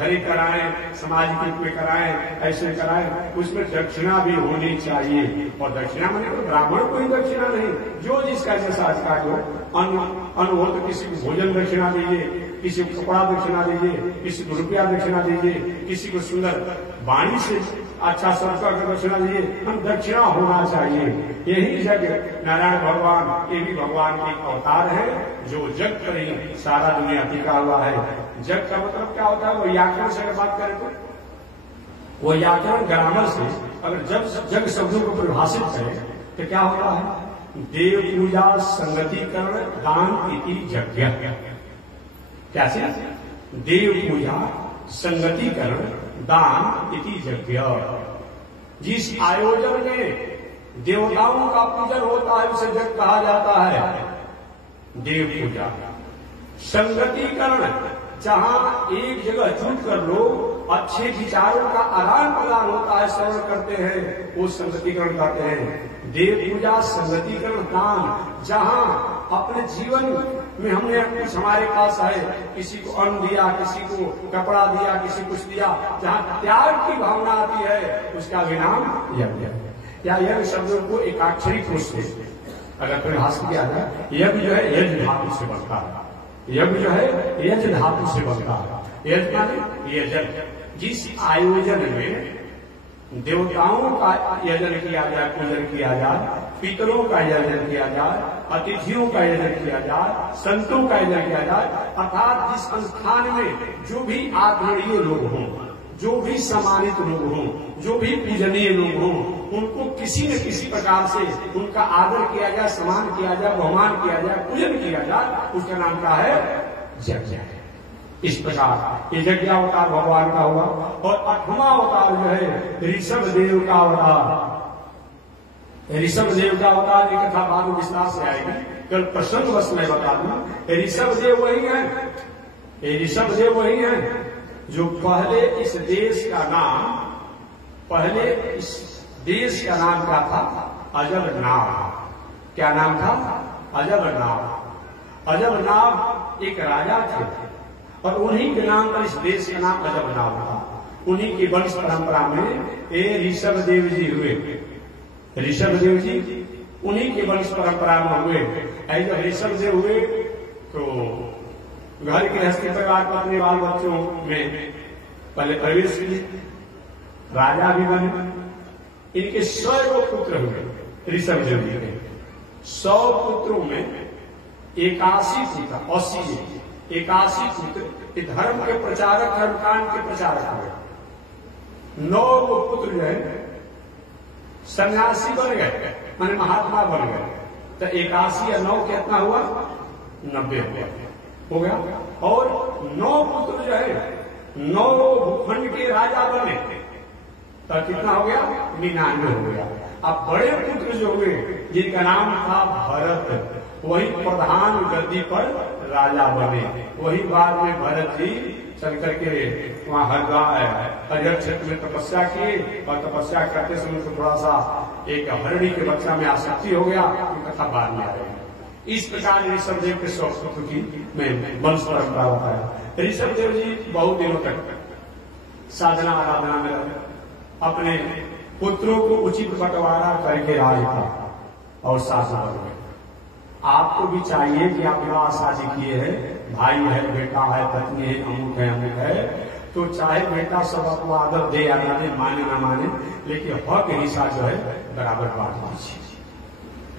ही कराएं, सामाजिक रूप में कराएं, ऐसे कराएं, उसमें दक्षिणा भी होनी चाहिए। और दक्षिणा माने तो ब्राह्मण कोई दक्षिणा नहीं, जो जिसका जैसा अधिकार हो। अन्न हो तो किसी को भोजन दक्षिणा दीजिए, किसी को कपड़ा दक्षिणा दीजिए, किसी को रुपया दक्षिणा दीजिए, किसी को सुंदर वाणी से अच्छा संस्कार का दक्षिणा दीजिए। हम दक्षिणा होना चाहिए। यही जग नारायण भगवान, ये भी भगवान के अवतार है जो जग पर ही सारा दुनिया टिका हुआ है। जग का मतलब क्या होता है? वो व्याकरण से अगर बात करें तो वो व्याकरण ग्रामर से अगर जग शब्दों को परिभाषित करें तो क्या होता है? देव पूजा संगतिकरण दान इति यज्ञ। कैसे? देव पूजा संगतिकरण दान इति यज्ञ। जिस आयोजन में देवताओं का पूजन होता है उसे यज्ञ कहा जाता है। देव पूजा संगतिकरण, जहां एक जगह जुट कर लोग अच्छे विचारों का आदान प्रदान होता है, श्रवण करते हैं, वो संगतिकरण कहते हैं। देव पूजा संगतिकरण दान, जहां अपने जीवन में हमने कुछ हमारे पास है, किसी को अन्न दिया, किसी को कपड़ा दिया, किसी कुछ दिया, जहां त्याग की भावना आती है उसका भी नाम यज्ञ है। या यज्ञ शब्दों को एकाक्षरी पुरुष से अगर परिभाषित किया जाए, यज्ञ जो है यज्ञ धातु से बनता है। यज्ञ जो है यज्ञ धातु से बनता है। यज्ञ माने यजन। जिस आयोजन में देवताओं का यजन किया जाए, पूजन किया जाए, पितरों का यजन किया जाए, अतिथियों का यजन किया जाए, संतों का यजन किया जाए, अर्थात जिस संस्थान में जो भी आदरणीय लोग हों, जो भी सम्मानित लोग हों, जो भी पूजनीय लोग हों, उनको किसी न किसी प्रकार से उनका आदर किया जाए, सम्मान किया जाए, बहुमान किया जाए, पूजन किया जाए, उसका नाम क्या है? यज्ञ है। इस प्रकार ये यज्ञ अवतार भगवान का हुआ। और 8वां अवतार जो है ऋषभ देव का अवतार। ऋषभ देव का अवतार की कथा बाद में विस्तार से आएगी, कल प्रसंग बस मैं बता दूं। ऋषभ देव वही है, ये ऋषभ देव वही है जो पहले इस देश का नाम, पहले इस देश का नाम क्या था? अजबनाव। क्या नाम था? अजबनाव। अजबनाव एक राजा थे और उन्हीं के नाम पर इस देश का नाम अजबनाव था। उन्हीं की वंश परंपरा में ये ऋषभ देव जी हुए। ऋषभ देव जी उन्हीं के वंश परंपरा में हुए। जब ऋषभ देव हुए तो घर के गृहस्थी परिवार को अपने बाल बच्चों में पहले प्रवेश किए, राजा भी बने। इनके 100 पुत्र हुए ऋषभ देव जी के। 100 पुत्रों में 81 पुत्र, 81 पुत्र धर्म के प्रचारक, धर्मकांड के प्रचारक हुए। 9 पुत्र जो है सन्यासी बन गए, माने महात्मा बन गए। तो 81 या 9 कितना हुआ? 90 हो गया। और 9 पुत्र जो है 9 भूखंड के राजा बने, तो कितना हो गया? 99 हो गया। अब बड़े पुत्र जो हुए जिनका नाम था भरत, वही प्रधान गद्दी पर राजा बने। वही बाद में भरत जी चल करके वहां हरिहर क्षेत्र में तपस्या किए और तपस्या करते समय तो थोड़ा सा एक हरणी के बच्चा में आसक्ति हो गया। कथा बाद में आएगी। इस प्रकार ऋषभ देव के 100 पुत्र की में वंश परंपरा बताया। ऋषभ देव जी बहुत दिनों तक साधना आराधना में रहे, अपने पुत्रों को उचित बंटवारा करके राज था और साधना बन गए। आपको भी चाहिए कि आप विवाह शादी किए हैं, भाई है, बेटा है, पत्नी है, अमुक है, तो चाहे बेटा सब आपको आदर दे या ना दे, माने ना माने, लेकिन हक हिस्सा जो है बराबर बांट दीजिए।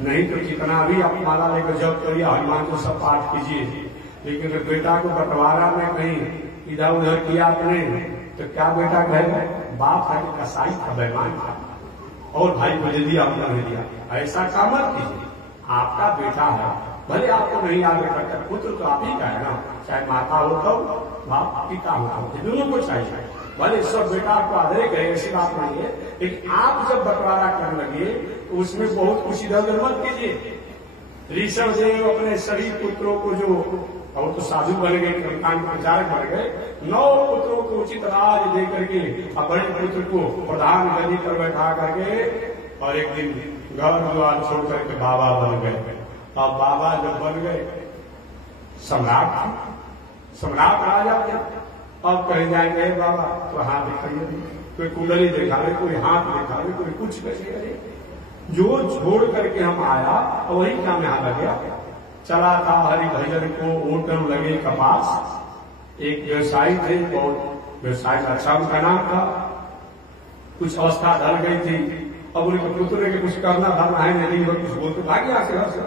नहीं तो कितना भी आप माला लेकर जब करिए, हनुमान को सब पाठ कीजिए, लेकिन अगर बेटा को बंटवारा में कहीं इधर उधर किया आपने, तो क्या बेटा कहे? बाप है कसाई था, बेईमान था, और भाई को दे दिया, अपना नहीं दिया। ऐसा काम मत कीजिए। आपका बेटा है, भले आपको नहीं आगे करता, पुत्र तो आप ही का है ना, चाहे माता हो तो बाप, पिता हो तो, दोनों को चाहिए। भले सब बेटा आपको आदर करे, ऐसी बात नहीं है, लेकिन आप जब बंटवारा करने लगे तो उसमें बहुत कुछ इधर उधर मत कीजिए। ऋषभ देव अपने सभी पुत्रों को, जो और तो साधु बन गए, कर्मकांड प्रचारक बन गए, 9 पुत्रों को उचित राज दे करके और बड़े पुत्र को प्रधान गद्दी पर बैठा करके, और एक दिन घर द्वार छोड़ करके बाबा बन गए। अब बाबा जब बन गए सम्राट राजा थे, अब कहीं जाएंगे बाबा तो हाथ दिखाइए, कोई कुंडली दिखावे, कोई हाथ दिखावे, कोई कुछ करे। जो छोड़ करके हम आया वही काम यहाँ लग गया। चला था हरि भजन को ओटम लगे कपास। एक व्यवसायी थे, बहुत व्यवसाय अच्छा उनका नाम था। कुछ अवस्था ढल गई थी, अब उनके पुत्र ने कुछ करना था, नहीं कुछ बोलते भाग्य से घर से,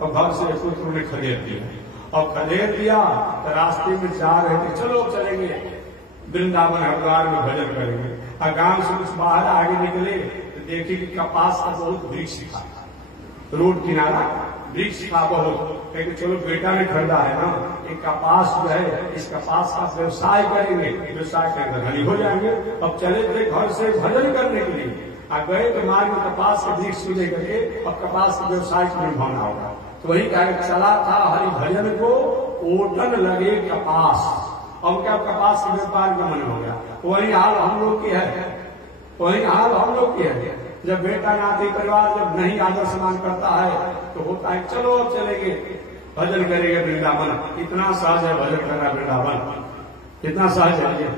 और घर से पुत्र ने खदेड़ दिया। और खदेड़ दिया तो रास्ते में जा रहे थे, चलो चलेंगे वृंदावन हरिद्वार में भजन करेंगे। और गांव से कुछ बाहर आगे निकले तो देखे कि कपास का बहुत वृक्ष था, रोड किनारा वृक्ष था बहुत। लेकिन चलो बेटा ने खरीदा है ना, एक कपास जो है, इस कपास का व्यवसाय करेंगे, व्यवसाय के अंदर धनी हो जाएंगे। अब चले थे घर से भजन करने के लिए, और गए तो मार्ग में कपास के वृक्ष को लेकर के, अब कपास के व्यवसाय की भावना होगा। तो वही कहा, चला था हरि भजन को ओटन लगे कपास। अब क्या कपास के व्यापार का मन हो गया। वही हाल हम लोग की है, वही हाल हम लोग की है। जब बेटा नाती परिवार जब नहीं आदर सम्मान करता है तो होता है चलो अब चलेंगे भजन करेंगे वृंदावन। इतना सहज है भजन करना वृंदावन, इतना सहज है।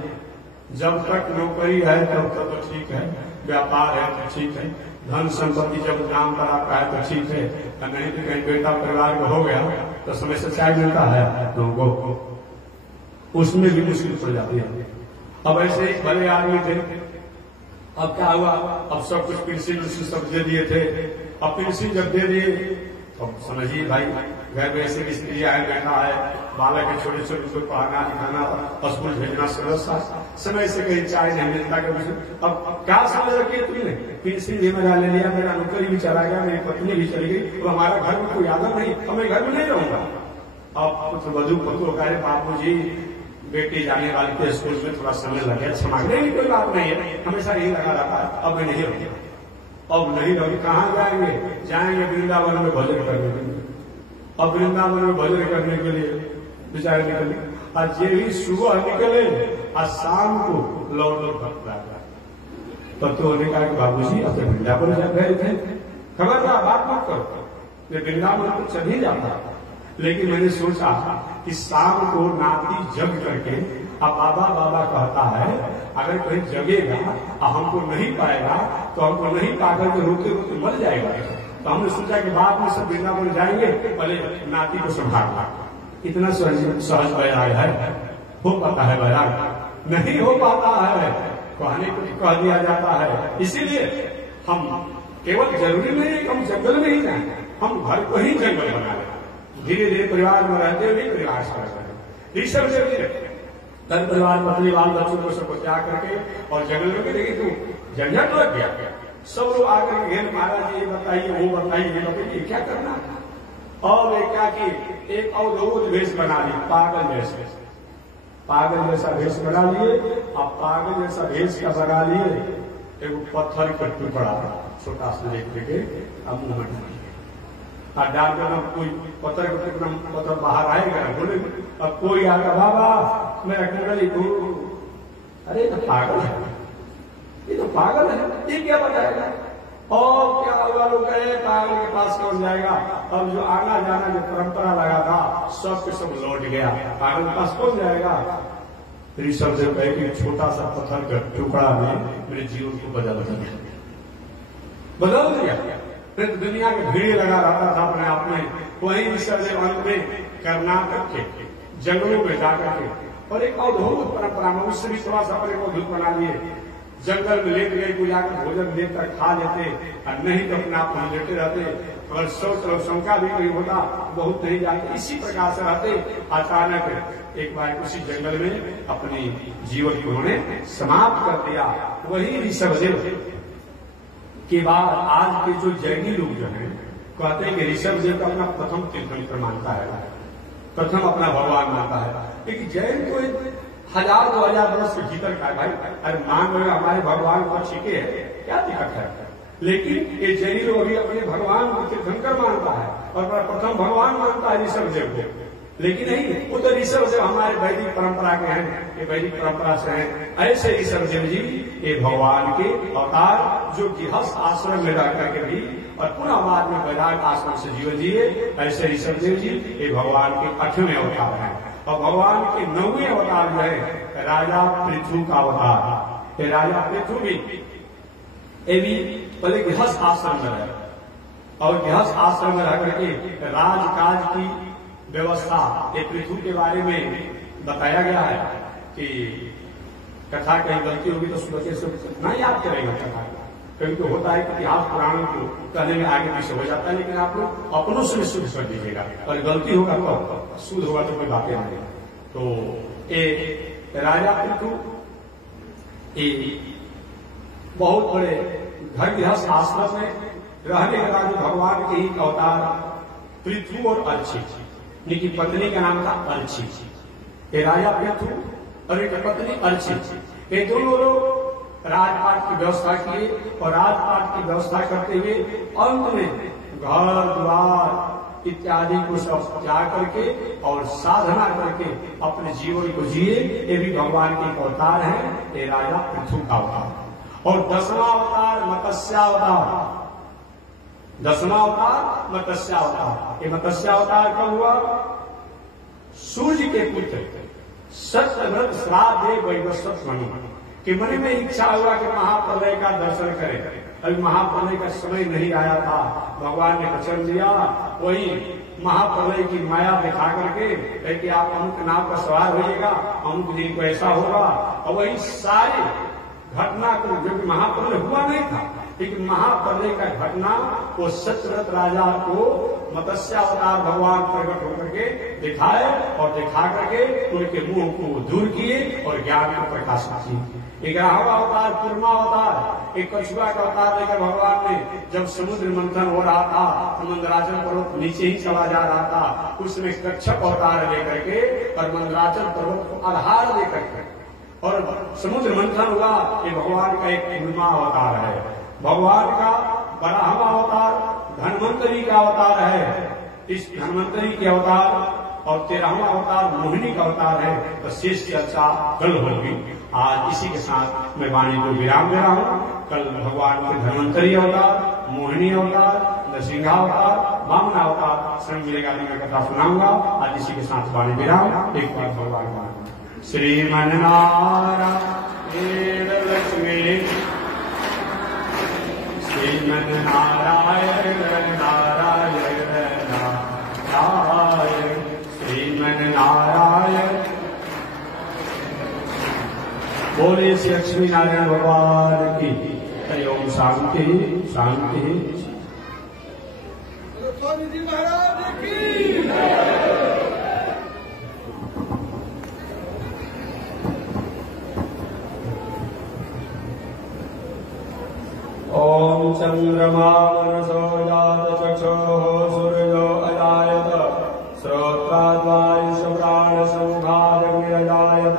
जब तक नौकरी है तब तक तो ठीक है, व्यापार है तो ठीक है, धन संपत्ति जब नाम पर आता है तो ठीक है, नहीं तो कहीं बेटा परिवार को हो गया तो समय सच्चाई मिलता है लोगों को, उसमें भी मुश्किल पड़ जाती है। अब ऐसे ही भले आदमी थे, अब क्या हुआ, अब सब कुछ पेंसिल सब दे दिए थे। अब पेंसिल जब दे दिए तो समझिए भाई, घर में ऐसे स्त्री है, बैठा है, बालक है, छोटे छोटे को पढ़ाना लिखाना, स्कूल भेजना, समय से कहीं चाय नहीं मिलता। अब क्या समझ रखिए तुमने, पेंसिल भी मेरा ले लिया, मेरा नौकरी भी चला गया, मेरी पत्नी भी चली गई, तो हमारा घर में कोई आदत नहीं, अब मैं घर में नहीं रहूंगा। अब पुत्र वधु पत्रों कहे बापू जी बेटी जाने वाली थी स्कूल में, थोड़ा समय लग गया, क्षमा नहीं, कोई बात नहीं है, हमेशा यही लगा रहता है। अब नहीं रहोगे, अब नहीं रहोगे, कहाँ जाएंगे? जाएंगे वृंदावन में भजन करने के लिए। अब वृंदावन में भजन करने के लिए बेचारे निकले, आज ये भी सुबह निकले और शाम को लौट भटका गया। पत्तों ने कहा कि बाबूजी अब तो वृंदावन जा गए थे, खबरदार बात मत करो, ये वृंदावन तो चल ही जाता। लेकिन मैंने सोचा कि शाम को नाती जग करके अब बाबा बाबा कहता है, अगर कहीं जगेगा और हमको नहीं पाएगा तो हमको नहीं पाकर के रोते रोते मर जाएगा। तो हमने सोचा कि बाद में सब वृंदावन जाएंगे, पहले नाती को संभालना। इतना सहज वैराग है, हो पाता है वैराग? नहीं हो पाता है, कहने को कह दिया जाता है। इसीलिए हम केवल जरूरी नहीं है कि हम जंगल में ही जाए, हम घर को ही जंगल बना लें। धीरे धीरे परिवार में रहते हुए प्रयास कर रहे हैं। ईश्वर से घर परिवार पत्नी बाल बच्चों को सबको त्याग करके और जंगल में देखिए तो झंझट लग गया। सब लोग आकर घेर, महाराज ये बताइए, वो बताइए, ये बताइए, क्या करना। और एक क्या कि एक अवधूत वेश बना ली, पागल वेश, पागल जैसा वेश बना लिए। अब पागल जैसा वेश का बना लिए, एक पत्थर का टुकड़ा छोटा सा लेके अब मुंह में और डाल कर कोई पत्थर का टुकड़ा, पत्थर बाहर आएगा, बोले अब कोई आएगा, बाबा मेरा कुंडली दो। अरे तो पागल है, ये तो पागल है, ये क्या बताएगा? और क्या हुआ, लोग कहे पागल के पास कौन जाएगा? अब जो आना जाना जो परंपरा लगा था सब के सब लौट गया, पागल के पास कौन जाएगा? ऋषभ देव कहे कि छोटा सा पत्थर का टुकड़ा ने मेरे जीवन को बदल दिया। फिर दुनिया में भीड़ लगा रहता था अपने आप में। वही ऋषभ देव अंत में कर्नाटक के जंगलों में जाकर के और एक अद्भुत परंपरा में उससे भी थोड़ा सा अपने को अद्भुत बना लिए। जंगल में लेट गए, कोई आकर भोजन देकर खा लेते और नहीं तो अपने आप में लेटे रहते। और सोच शंका भी कोई होता, बहुत नहीं जानते, इसी प्रकार से रहते। अचानक एक बार उसी जंगल में अपने जीवन को उन्होंने समाप्त कर दिया। वही ऋषभ देव के बाद आज के जो जैनी लोग जो हैं कहते हैं कि ऋषभ देव को अपना प्रथम तीर्थंकर मानता है, प्रथम अपना भगवान मानता है। लेकिन जैन तो 1000-2000 वर्ष के भीतर का भाई, अरे मान लो हमारे भगवान को ठीक है, क्या दिक्कत है? लेकिन ये जैनी लोग अभी अपने भगवान को तीर्थंकर मानता है और प्रथम भगवान मानता है ऋषभ देव को। लेकिन नहीं, वो तो ऋषभ देव हमारे वैदिक परंपरा के हैं, ये वैदिक परंपरा से हैं। ऐसे ऋषभ देव जी ये भगवान के अवतार जो गृहस्थ आश्रम में रह करके भी और पुनः बाद में वैराग आश्रम से जीवन जिए, ऐसे ऋषभ देव जी ये भगवान के 8वें अवतार हैं। और भगवान के 9वें अवतार जो है राजा पृथु का अवतार। ये राजा पृथु भी ये भी पहले गृहस्थ आश्रम में रहे और गृहस्थ आश्रम में रह करके राजकाज की व्यवस्था, ये पृथु के बारे में बताया गया है कि कथा कहीं गलती होगी तो सुबह से ना याद करेगा कथा। कभी तो होता है कि इतिहास पुराणों को कहने में आगे पीछे हो जाता है, लेकिन आप लोग अपनों से शुद्ध कर दीजिएगा और गलती होगा तो शुद्ध होगा तो कोई बातें नहीं। तो ये राजा पृथु बहुत बड़े घर गृहस्थ आश्रम में रहने के बाद भगवान के ही अवतार पृथु और अर्ची, जिनकी पत्नी का नाम था अर्ची। ये राजा पृथु और एक पत्नी अर्ची, ये दोनों लोग राजपाट की व्यवस्था किए और राजपाट की व्यवस्था करते हुए अंत में घर द्वार इत्यादि को सब त्याग करके और साधना करके अपने जीवन को जिए। ये भी भगवान के अवतार हैं, ये राजा पृथु का अवतार। और 10वां अवतार मत्स्यावतार, 10वां अवतार मत्स्यावतार। ये मत्स्यावतार कब हुआ? सूर्य के पुत्र सत्यव्रत श्राद्ध वैवस्वत मनु कि मन में इच्छा हुआ कि महाप्रलय का दर्शन करें। अभी महाप्रलय का समय नहीं आया था, भगवान ने वचन दिया, वही महाप्रलय की माया दिखा करके कि आप अमुक नाव पर सवार होइएगा, अमुक दिन को ऐसा होगा। और वही सारी घटना को, जो कि महाप्रलय हुआ नहीं था, लेकिन महाप्रलय का घटना वो सत्यव्रत राजा को मत्स्यावतार भगवान प्रकट होकर के दिखाए और दिखा करके उनके मुंह को दूर किए और ज्ञान को प्रकाशित किए। एक राम अवतार, कुर्मा अवतार, एक कछुआ का अवतार लेकर भगवान ने जब समुद्र मंथन हो रहा था, मंदराचल पर्वत नीचे ही चला जा रहा था, उसमें कच्छप अवतार लेकर के और मंदराचल पर्वत को आधार लेकर के और समुद्र मंथन हुआ। ये भगवान का एक कुर्मा अवतार है। भगवान का बराह अवतार धन्वंतरी का अवतार है। इस धन्वंतरी के अवतार और 13वां अवतार मोहिनी का अवतार है। तो शेष चर्चा कल होगी। आज इसी के साथ मैं वाणी को विराम दे रहा हूँ। कल भगवान के धन्वंतरी अवतार, मोहिनी अवतार, नरसिंह अवतार, वामन अवतार स्वयं मिलेगा, मैं कथा सुनाऊंगा। आज इसी के साथ वाणी विराम। एक बार भगवान का श्रीमन नारायण लक्ष्मी, श्रीमन नारायण नारायण नारायण, श्रीमन नारायण। बोले श्री लक्ष्मी नारायण भगवान की हरि ओम। शांति शांति। स्वामी जी महाराज की ओम चंद्रमा मनसो जात चक्षुः सूर्यो अजायत, श्रोत्राद्वायुष प्राण संघादग्निरजायत,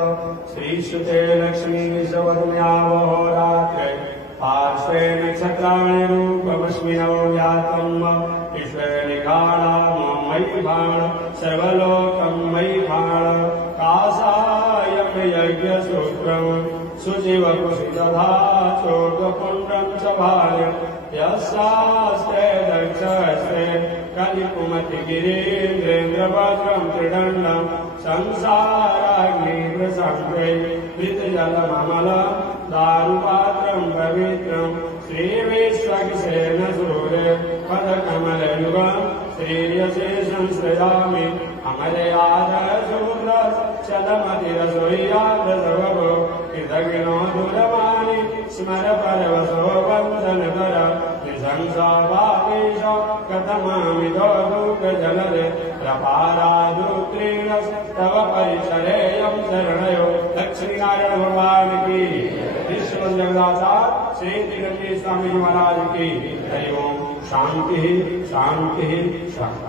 श्रीश्रुते लक्ष्मी विश्ववदन्यावहोरात्रे, पार्श्वे नक्षत्राणि रूपमस्मिनो व्यातम्, विश्वे निकालामो मयि भाण, सर्वलोकं मयि भाण, कासायं यज्ञसूत्रम्, सुजीव कुशिदधा चोदपुण्ड्रं च भार्यं, यस्यास्ते दक्षस्ते कलिकुमति गिरीन्द्रेन्द्रभद्रं त्रिदण्डं, संसाराग्निप्रसङ्गे मृतजलममलं दारुपात्रं पवित्रं, श्रीविश्वक्सेन सूर्ये पदकमलयुगं, श्रीयशेषं सृजामि अमरयादशूद्र चलमतिरसोय्यादसवभो, कृतघ्नो दूरवाणि स्मर परवशो वन्दनकर, निशंसावादेश कथमामितो दुःखजलदे, प्रपारादुत्रीण तव परिचरेयं शरणयो। लक्ष्मीनारायण भगवान की, विश्व जगदाचा श्री दिगंबरेश्वर स्वामी महाराज की हरि ओम। शांति शांति शांति।